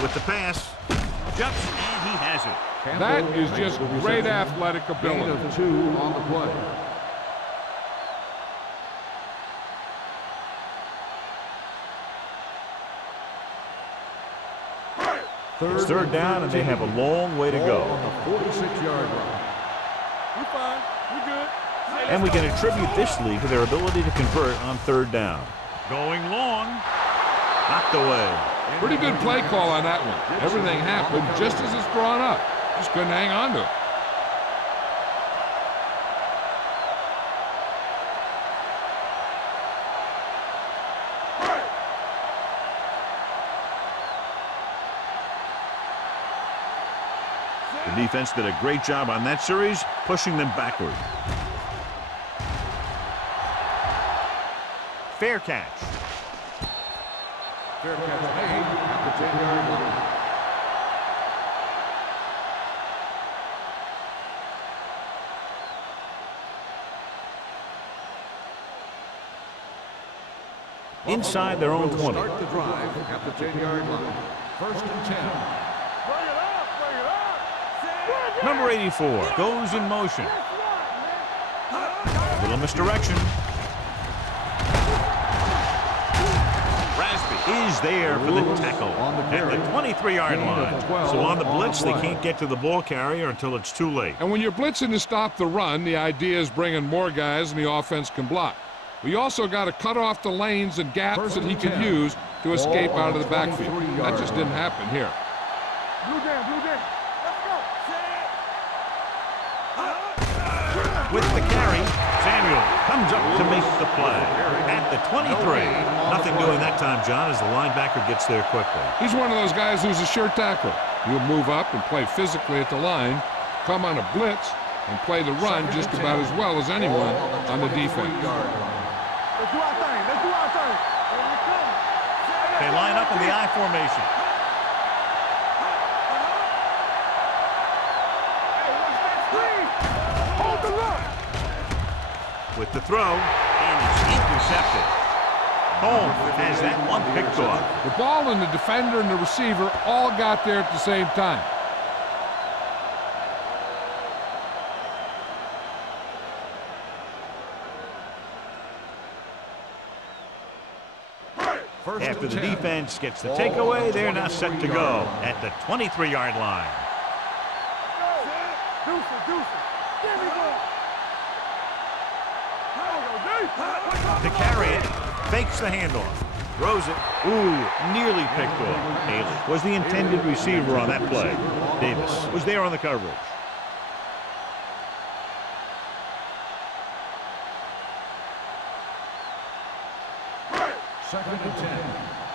With the pass. Jumps, and he has it. That is just great athletic Gain ability. of 2 on the play. It's 3rd down, and they have a long way to Ball go. on the 46-yard line. We fine. We good. And we can attribute this lead to their ability to convert on 3rd down. Going long. Knocked away. Pretty good play call on that one. Everything happened just as it's drawn up. Just couldn't hang on to it. The defense did a great job on that series, pushing them backward. Fair catch. Fair catch made at the 10-yard line. Inside their own 20. Start the drive at the 10-yard line. 1st and 10. Bring it up. Number 84 goes in motion. A little misdirection. Rasby is there for the tackle at the 23-yard line. So on the blitz, they can't get to the ball carrier until it's too late. And when you're blitzing to stop the run, the idea is bringing more guys than the offense can block. We also got to cut off the lanes and gaps that he could use to escape out of the backfield. That just didn't happen here. Blue down. Let's go. With the carry, Samuel field. Comes up to make the play. At the 23. Nothing doing that time, John, as the linebacker gets there quickly. He's one of those guys who's a sure tackler. He'll move up and play physically at the line, come on a blitz, and play the run just about as well as anyone on the defense. Let's do our thing. Let's do our thing. They line up in the I formation. Hey, watch that screen. Hold the line. With the throw, and it's intercepted. Holmes has that one picked off. The ball and the defender and the receiver all got there at the same time. After the defense gets the takeaway, they're now set to go at the 23-yard line. Deuce it. Give me one. To carry it, fakes the handoff, throws it. Ooh, nearly picked off. Davis was the intended receiver on that play. Davis was there on the coverage. Second and 10.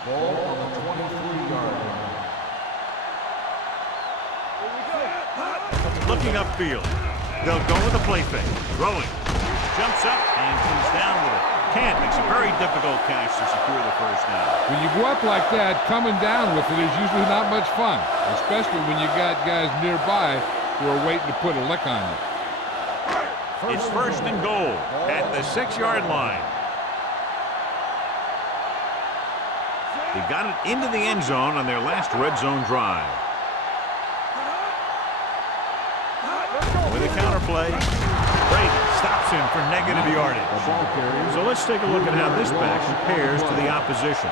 Ball on the 23-yard line. Looking upfield. They'll go with a play fake. Throwing. Jumps up and comes down with it. Kent makes a very difficult catch to secure the first down. When you go up like that, coming down with it is usually not much fun, especially when you got guys nearby who are waiting to put a lick on you. It's first and goal at the 6-yard line. They got it into the end zone on their last red zone drive. With a counter play, Brady stops him for negative yardage. So let's take a look at how this back compares to the opposition.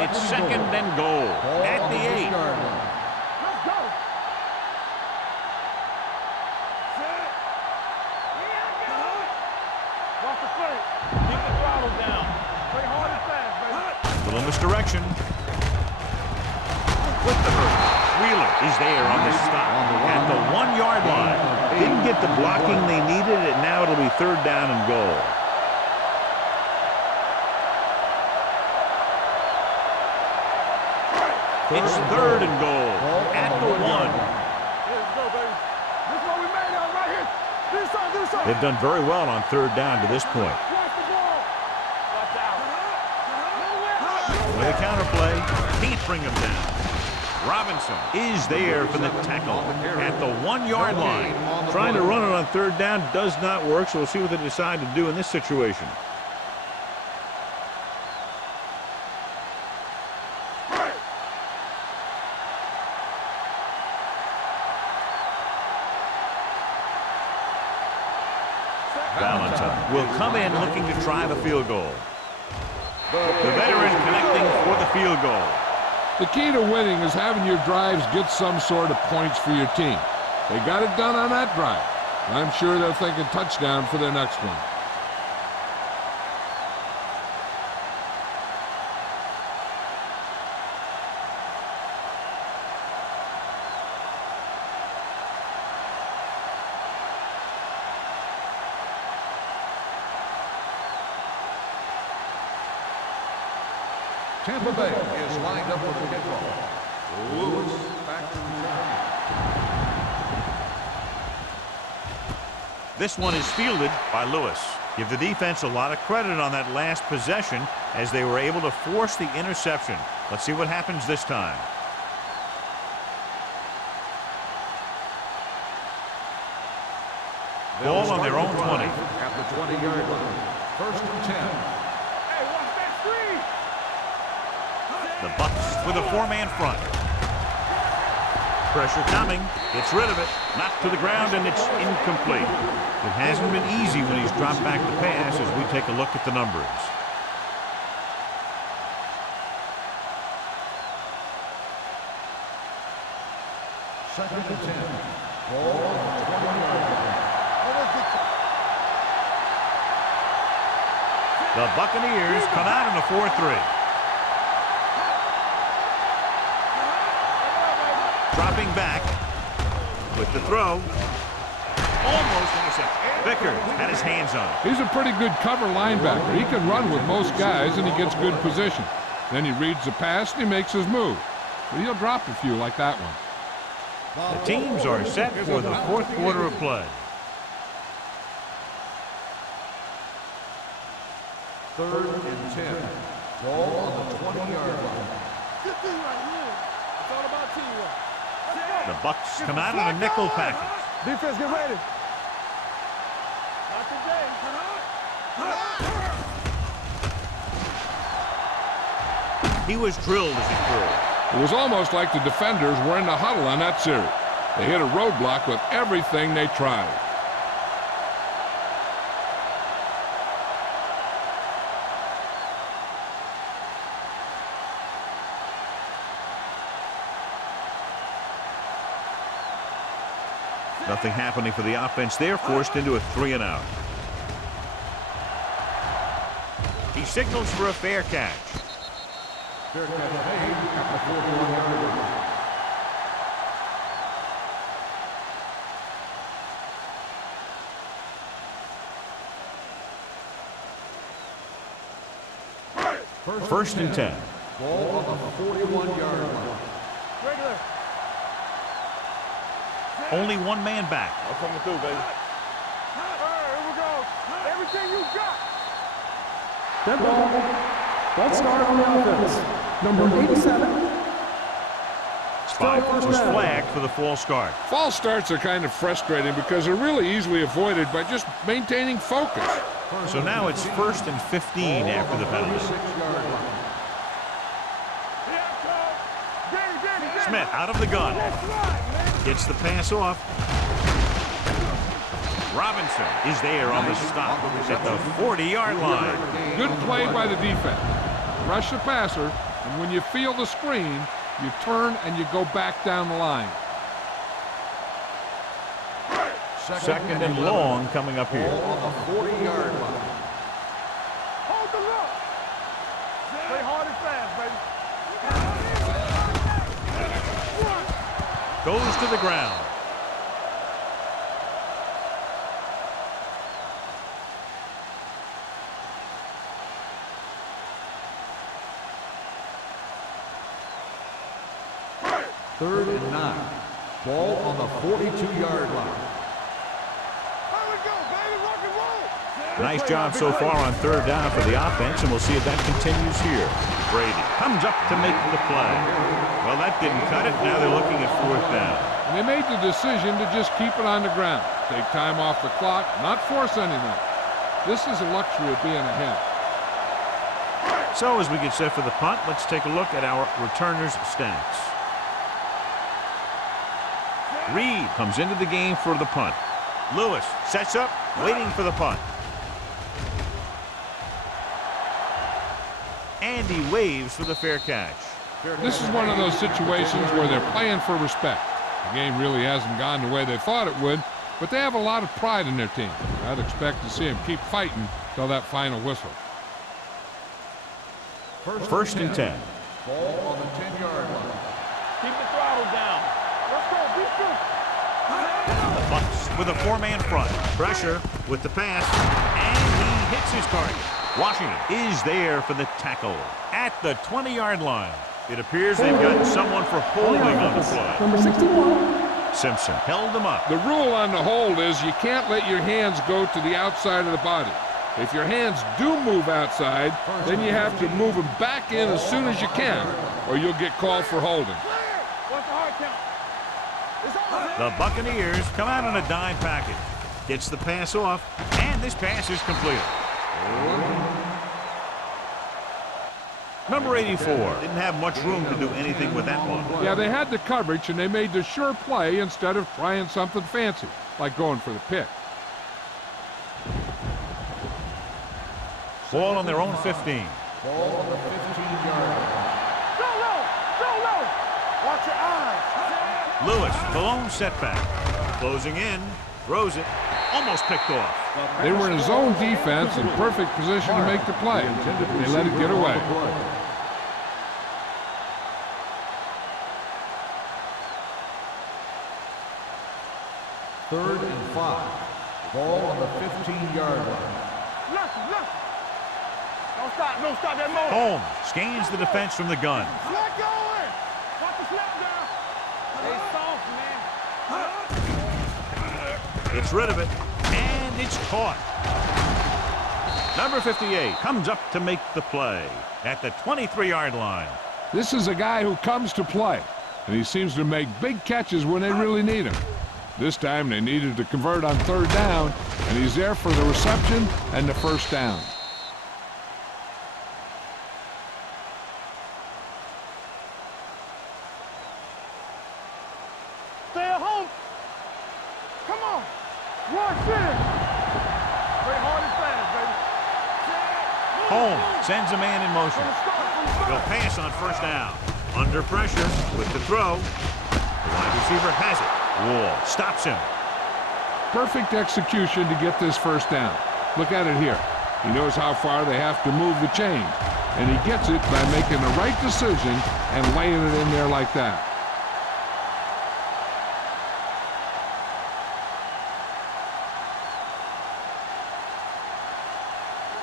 It's second and goal at the 8. Let's go. Watch the play. Keep the throttle down. Play hard and fast, baby. Little misdirection. With the hurt. Wheeler is there on the stop at the 1-yard line. Didn't get the blocking they needed, and now it'll be third down and goal. It's third and goal at the 1. Let's go, baby. This is what we made of right here. Do something. They've done very well on third down to this point. Watch the ball. Watch out. With a counter play, can't bring him down. Robinson is there for the tackle at the 1-yard line. Trying to run it on third down does not work, so we'll see what they decide to do in this situation. Valentine will come in looking to try the field goal. The veteran connecting for the field goal. The key to winning is having your drives get some sort of points for your team. They got it done on that drive. I'm sure they're thinking touchdown for their next one. Tampa Bay is lined up for the kickoff. Lewis back to return. This one is fielded by Lewis. Give the defense a lot of credit on that last possession as they were able to force the interception. Let's see what happens this time. Ball on their own 20. At the 20-yard line. First and 10. Hey, watch that screen. The Bucs with a 4-man front. Pressure coming. Gets rid of it. Knocked to the ground, and it's incomplete. It hasn't been easy when he's dropped back to pass as we take a look at the numbers. Second and 10. Ball on the 20-yard line. The Buccaneers come out in a 4-3. Dropping back with the throw. Almost intercepted. Vickers had his hands on it. He's a pretty good cover linebacker. He can run with most guys, and he gets good position. Then he reads the pass, and he makes his move. But he'll drop a few like that one. The teams are set for the fourth quarter of play. 3rd and 10. Ball on the 20-yard line. Good thing right here. It's all about teamwork. The Bucks come out in a nickel package. Defense, get ready. Not today. He was drilled as he threw. It was almost like the defenders were in the huddle on that series. They hit a roadblock with everything they tried. Nothing happening for the offense there, forced into a 3-and-out. He signals for a fair catch. Fair catch made at the 41-yard line. First and 10. Ball on the 41-yard line. Regular. Only one man back. I'm coming through, baby. All right, here we go. Everything you got. Dead ball. False start on the offense. Number 87. Spikers was flagged for the false start. False starts are kind of frustrating because they're really easily avoided by just maintaining focus. So now it's 1st and 15 after the penalty. 46-yard line. Smith out of the gun. Gets the pass off. Robinson is there on the stop at the 40-yard line. Good play by the defense. Rush the passer, and when you feel the screen, you turn and you go back down the line. Second and long coming up here. Ball on the 40-yard line. Hold the look. Play hard and fast, baby. Goes to the ground. Third and 9. Ball on the 42-yard line. Here we go, baby. Rock and roll. Nice job so far on 3rd down for the offense, and we'll see if that continues here. Brady comes up to make the play. Well, that didn't cut it. Now they're looking at 4th down. And they made the decision to just keep it on the ground. Take time off the clock, not force anything. This is a luxury of being ahead. So as we get set for the punt, let's take a look at our returners' stats. Reed comes into the game for the punt. Lewis sets up, waiting for the punt. And he waves for the fair catch. This is one of those situations where they're playing for respect. The game really hasn't gone the way they thought it would, but they have a lot of pride in their team. I'd expect to see them keep fighting till that final whistle. First and 10. Ball on the 10-yard line. Keep the throttle down. Let's go. Be true. The Bucks with a 4-man front. Pressure with the pass, and he hits his target. Washington is there for the tackle at the 20-yard line. It appears they've gotten someone for holding on the play. Number 61. Simpson held him up. The rule on the hold is you can't let your hands go to the outside of the body. If your hands do move outside, then you have to move them back in as soon as you can, or you'll get called for holding. What's the hard count? It's over. The Buccaneers come out on a dime package. Gets the pass off, and this pass is completed. Number 84 didn't have much room to do anything with that one. Yeah, they had the coverage, and they made the sure play instead of trying something fancy, like going for the pick. Ball on their own 15. Ball on the 15-yard line. Go low. Go low. Watch your eyes. Lewis, the lone setback. Closing in, throws it, almost picked off. They were in a zone defense in perfect position to make the play. They let it get away. 3rd and 5. Ball on the 15-yard line. Look. Don't stop that motion. Holmes scans the defense from the gun. Let go in. Watch the snap down. Stay soft, man. Gets rid of it, and it's caught. Number 58 comes up to make the play at the 23-yard line. This is a guy who comes to play, and he seems to make big catches when they really need him. This time they needed to convert on 3rd down, and he's there for the reception and the 1st down. Stay at home. Come on. Rush in. Play hard and fast, baby. Holmes sends a man in motion. He'll pass on 1st down. Under pressure with the throw. The wide receiver has it. Wall stops him. Perfect execution to get this 1st down. Look at it here. He knows how far they have to move the chain, and he gets it by making the right decision and laying it in there like that.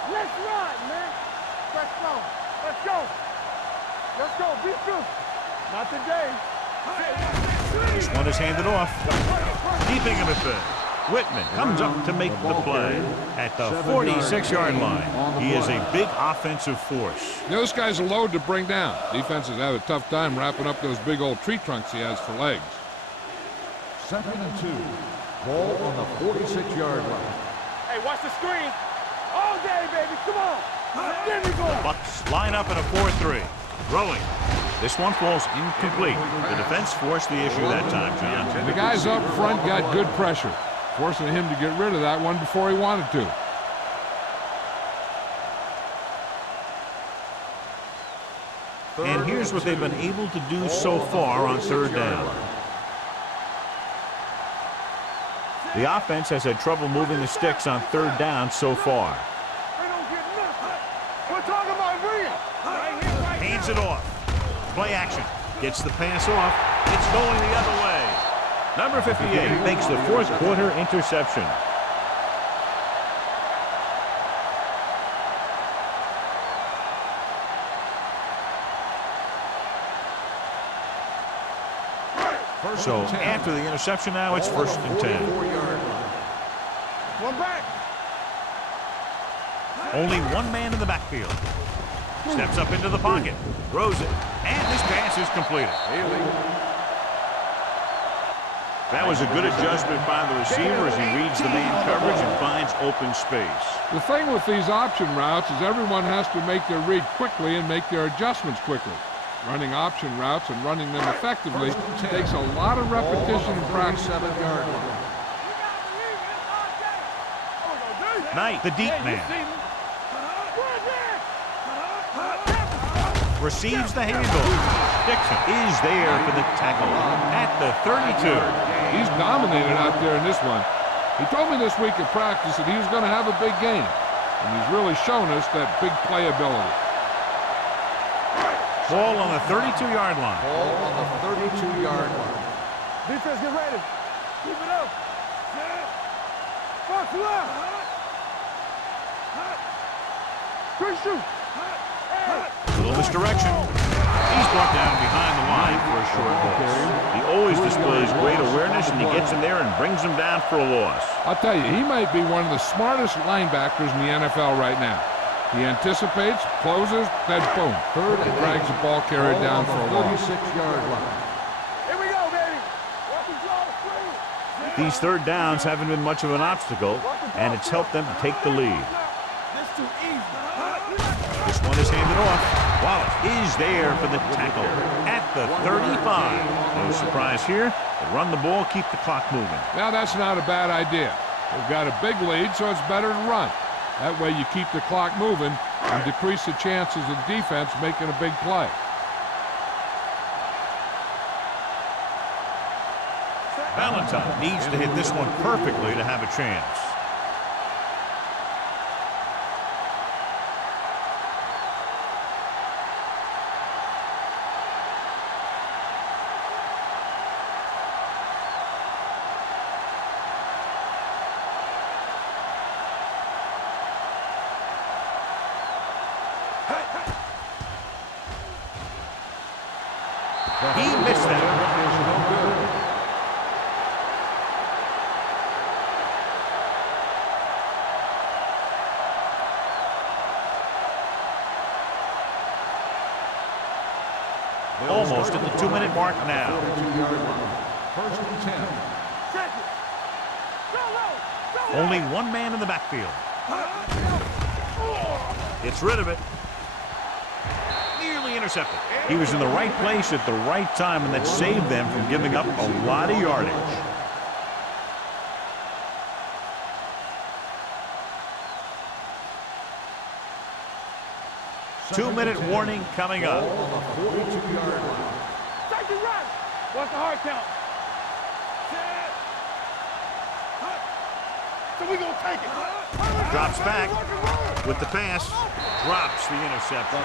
Let's ride, man. Let's go. Let's go. Let's go. Be true. Not today. This one is handed off. Keeping him at third. Whitman comes up to make the play at the 46-yard line. He is a big offensive force. Those guys are loaded to bring down. Defenses have a tough time wrapping up those big old tree trunks he has for legs. 2nd and 2. Ball on the 46-yard line. Hey, watch the screen. All day, baby. Come on. There we go. Bucks line up in a 4-3. Throwing. This one falls incomplete. The defense forced the issue that time, John. The guys up front got good pressure, forcing him to get rid of that one before he wanted to. And here's what they've been able to do so far on 3rd down. The offense has had trouble moving the sticks on 3rd down so far. They don't get nothing. We're talking about real. Right here, right Hands it off. Play action. Gets the pass off. It's going the other way. Number 58 makes the 4th quarter interception. So after the interception now, it's 1st and 10. One back. Only one man in the backfield. Steps up into the pocket. Throws it. And this pass is completed. That was a good adjustment by the receiver as he reads the man coverage and finds open space. The thing with these option routes is everyone has to make their read quickly and make their adjustments quickly. Running option routes and running them effectively takes a lot of repetition and practice. 7-yard line. Knight, the deep man, receives the handoff. Dixon is there for the tackle at the 32. He's dominated out there in this one. He told me this week at practice that he was going to have a big game, and he's really shown us that big playability. Ball on the 32-yard line. Ball on the 32-yard line. Defense, get ready. Keep it up. Box left. Quick shoot. Little misdirection. He's brought down behind the line for a short loss. He always displays great awareness, and he gets in there and brings him down for a loss. I'll tell you, he might be one of the smartest linebackers in the NFL right now. He anticipates, closes, then boom. He drags the ball carrier down for a loss. 36-yard line. Here we go, baby. Watch the draw screen. These 3rd downs haven't been much of an obstacle, and it's helped them to take the lead. This too easy. This one is handed off. Wallace is there for the tackle at the 35. No surprise here. They run the ball, keep the clock moving. Now that's not a bad idea. They've got a big lead, so it's better to run. That way you keep the clock moving and decrease the chances of the defense making a big play. Valentine needs to hit this one perfectly to have a chance. He missed that. Is no good. Almost at the 2-minute mark now. 42-yard line. First and 10. Check it. Go low. Go low. Only one man in the backfield. Gets rid of it. Nearly intercepted. He was in the right place at the right time, and that saved them from giving up a lot of yardage. Two-minute warning coming up. Ball on the 42-yard line. Safety run. What's the hard count? So we gonna take it. Drops back with the pass. Drops the interception.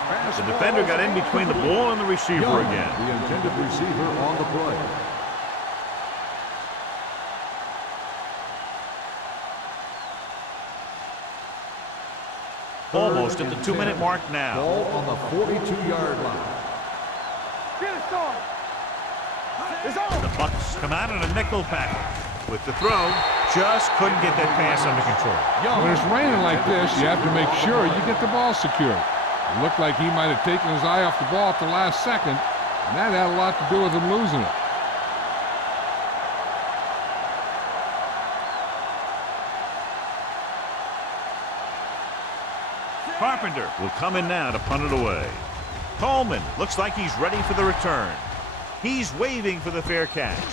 The defender got in between the ball and the receiver Young, again. the intended receiver on the play. Almost at the 2-minute mark now. Ball on the 42-yard line. Get it started. It's on. The Bucs come out in a nickel package. With the throw, just couldn't get that pass under control. When it's raining like this, you have to make sure you get the ball secured. It looked like he might have taken his eye off the ball at the last second, and that had a lot to do with him losing it. Carpenter will come in now to punt it away. Coleman looks like he's ready for the return. He's waving for the fair catch.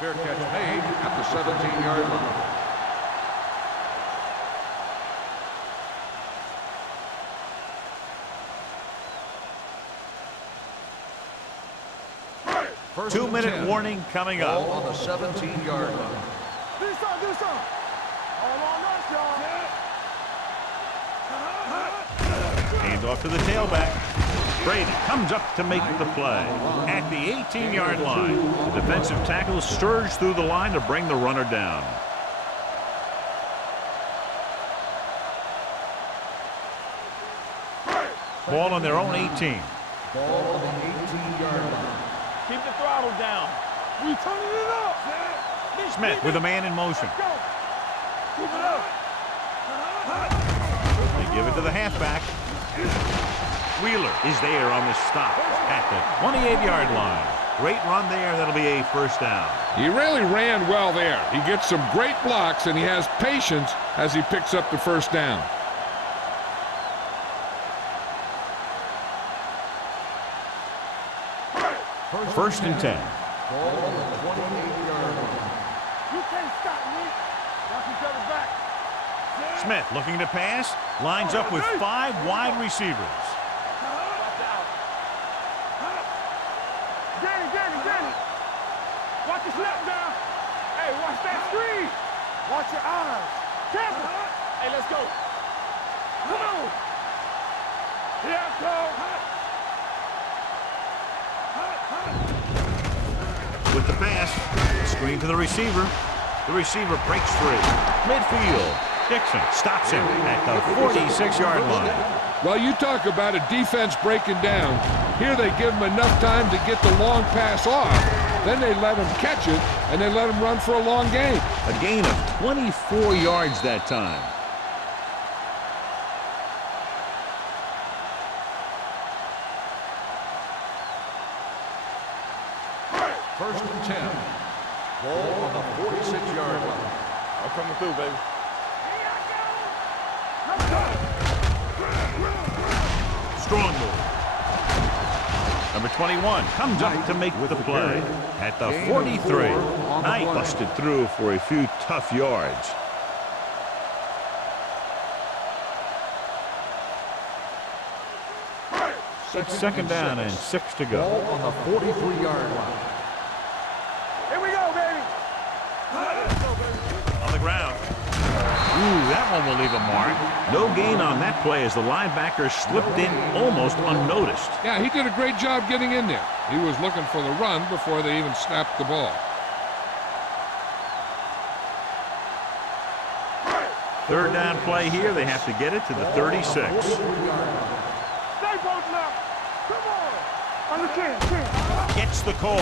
Fair catch made at the 17-yard line. First and 2-minute 10. warning coming Ball up. on the 17-yard line. Do something. Do something. All on us, y'all. Hand off to the tailback. Brady comes up to make the play. At the 18-yard line, the defensive tackle surged through the line to bring the runner down. Ball on their own 18. Ball on the 18-yard line. Keep the throttle down. We turning it up. Smith with a man in motion. Go. Keep it up. They give it to the halfback. Wheeler is there on the stop at the 28-yard line. Great run there. That'll be a first down. He really ran well there. He gets some great blocks, and he has patience as he picks up the first down. First and 10. Ball on the 28-yard line. You can't stop me. Watch each other back. Smith looking to pass. Lines up with 5 wide receivers. Watch out. Danny. Watch your slap down. Hey, watch that screen. Watch your eyes. Careful. Hey, let's go. Come on. Here I come. With the pass, screen to the receiver. The receiver breaks free. Midfield. Dixon stops him at the 46-yard line. Well, you talk about a defense breaking down. Here they give him enough time to get the long pass off. Then they let him catch it, and they let him run for a long gain. A gain of 24 yards that time. First and 10. Ball on the 46-yard line. I'm coming through, baby. Strong move. Number 21 comes up to make the play at the 43. Knight busted through for a few tough yards. It's second down and 6 to go. Ball on the 43-yard line. Here we go, baby. On the ground. Ooh, that one will leave a mark. No gain on that play as the linebacker slipped in almost unnoticed. Yeah, he did a great job getting in there. He was looking for the run before they even snapped the ball. Third down play here. They have to get it to the 36. Stay posted up. Come on. On the 10. Gets the call.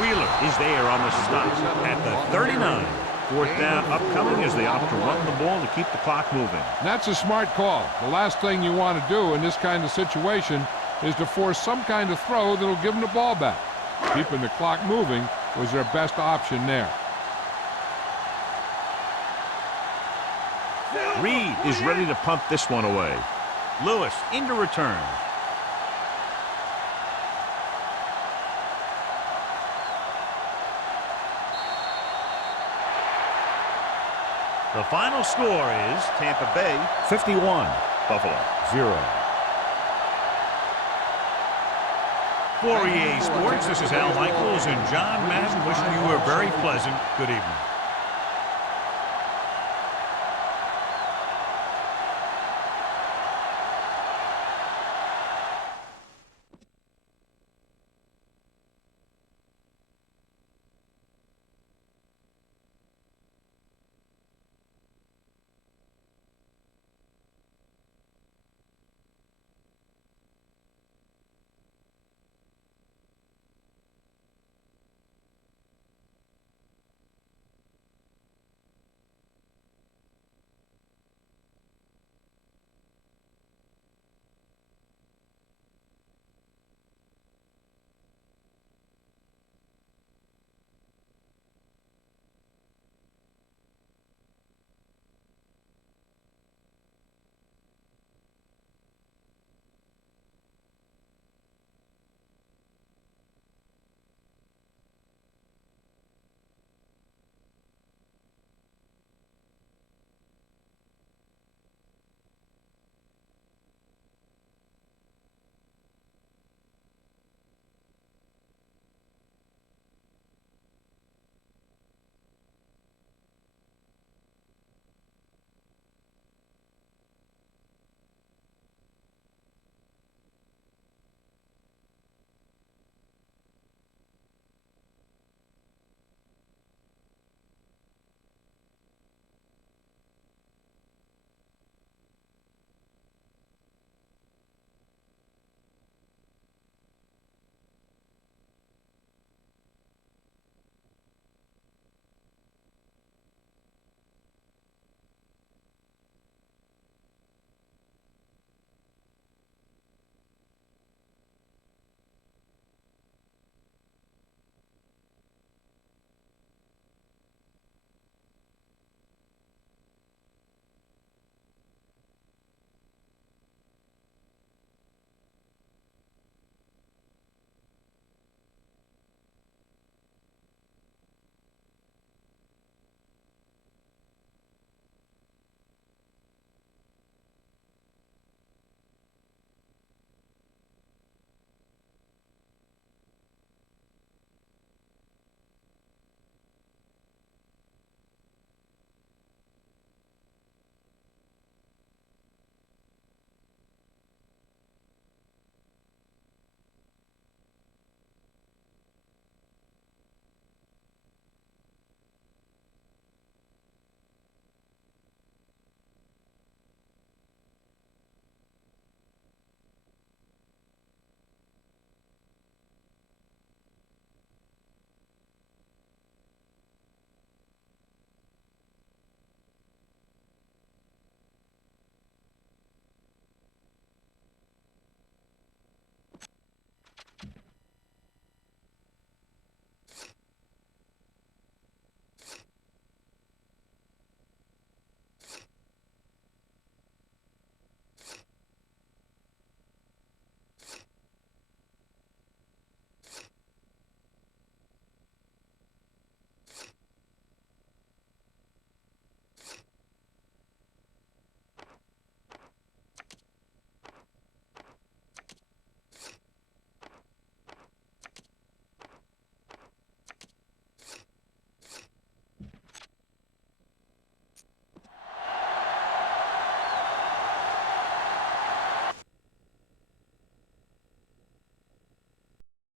Wheeler is there on the stop at the 39. Fourth down upcoming as they opt to run the ball to keep the clock moving. And that's a smart call. The last thing you want to do in this kind of situation is to force some kind of throw that'll give them the ball back. Keeping the clock moving was their best option there. Reed is ready to punt this one away. Lewis into return. The final score is Tampa Bay 51, Buffalo 0. For EA Sports, this is Al Michaels and John Madden wishing you a very pleasant good evening.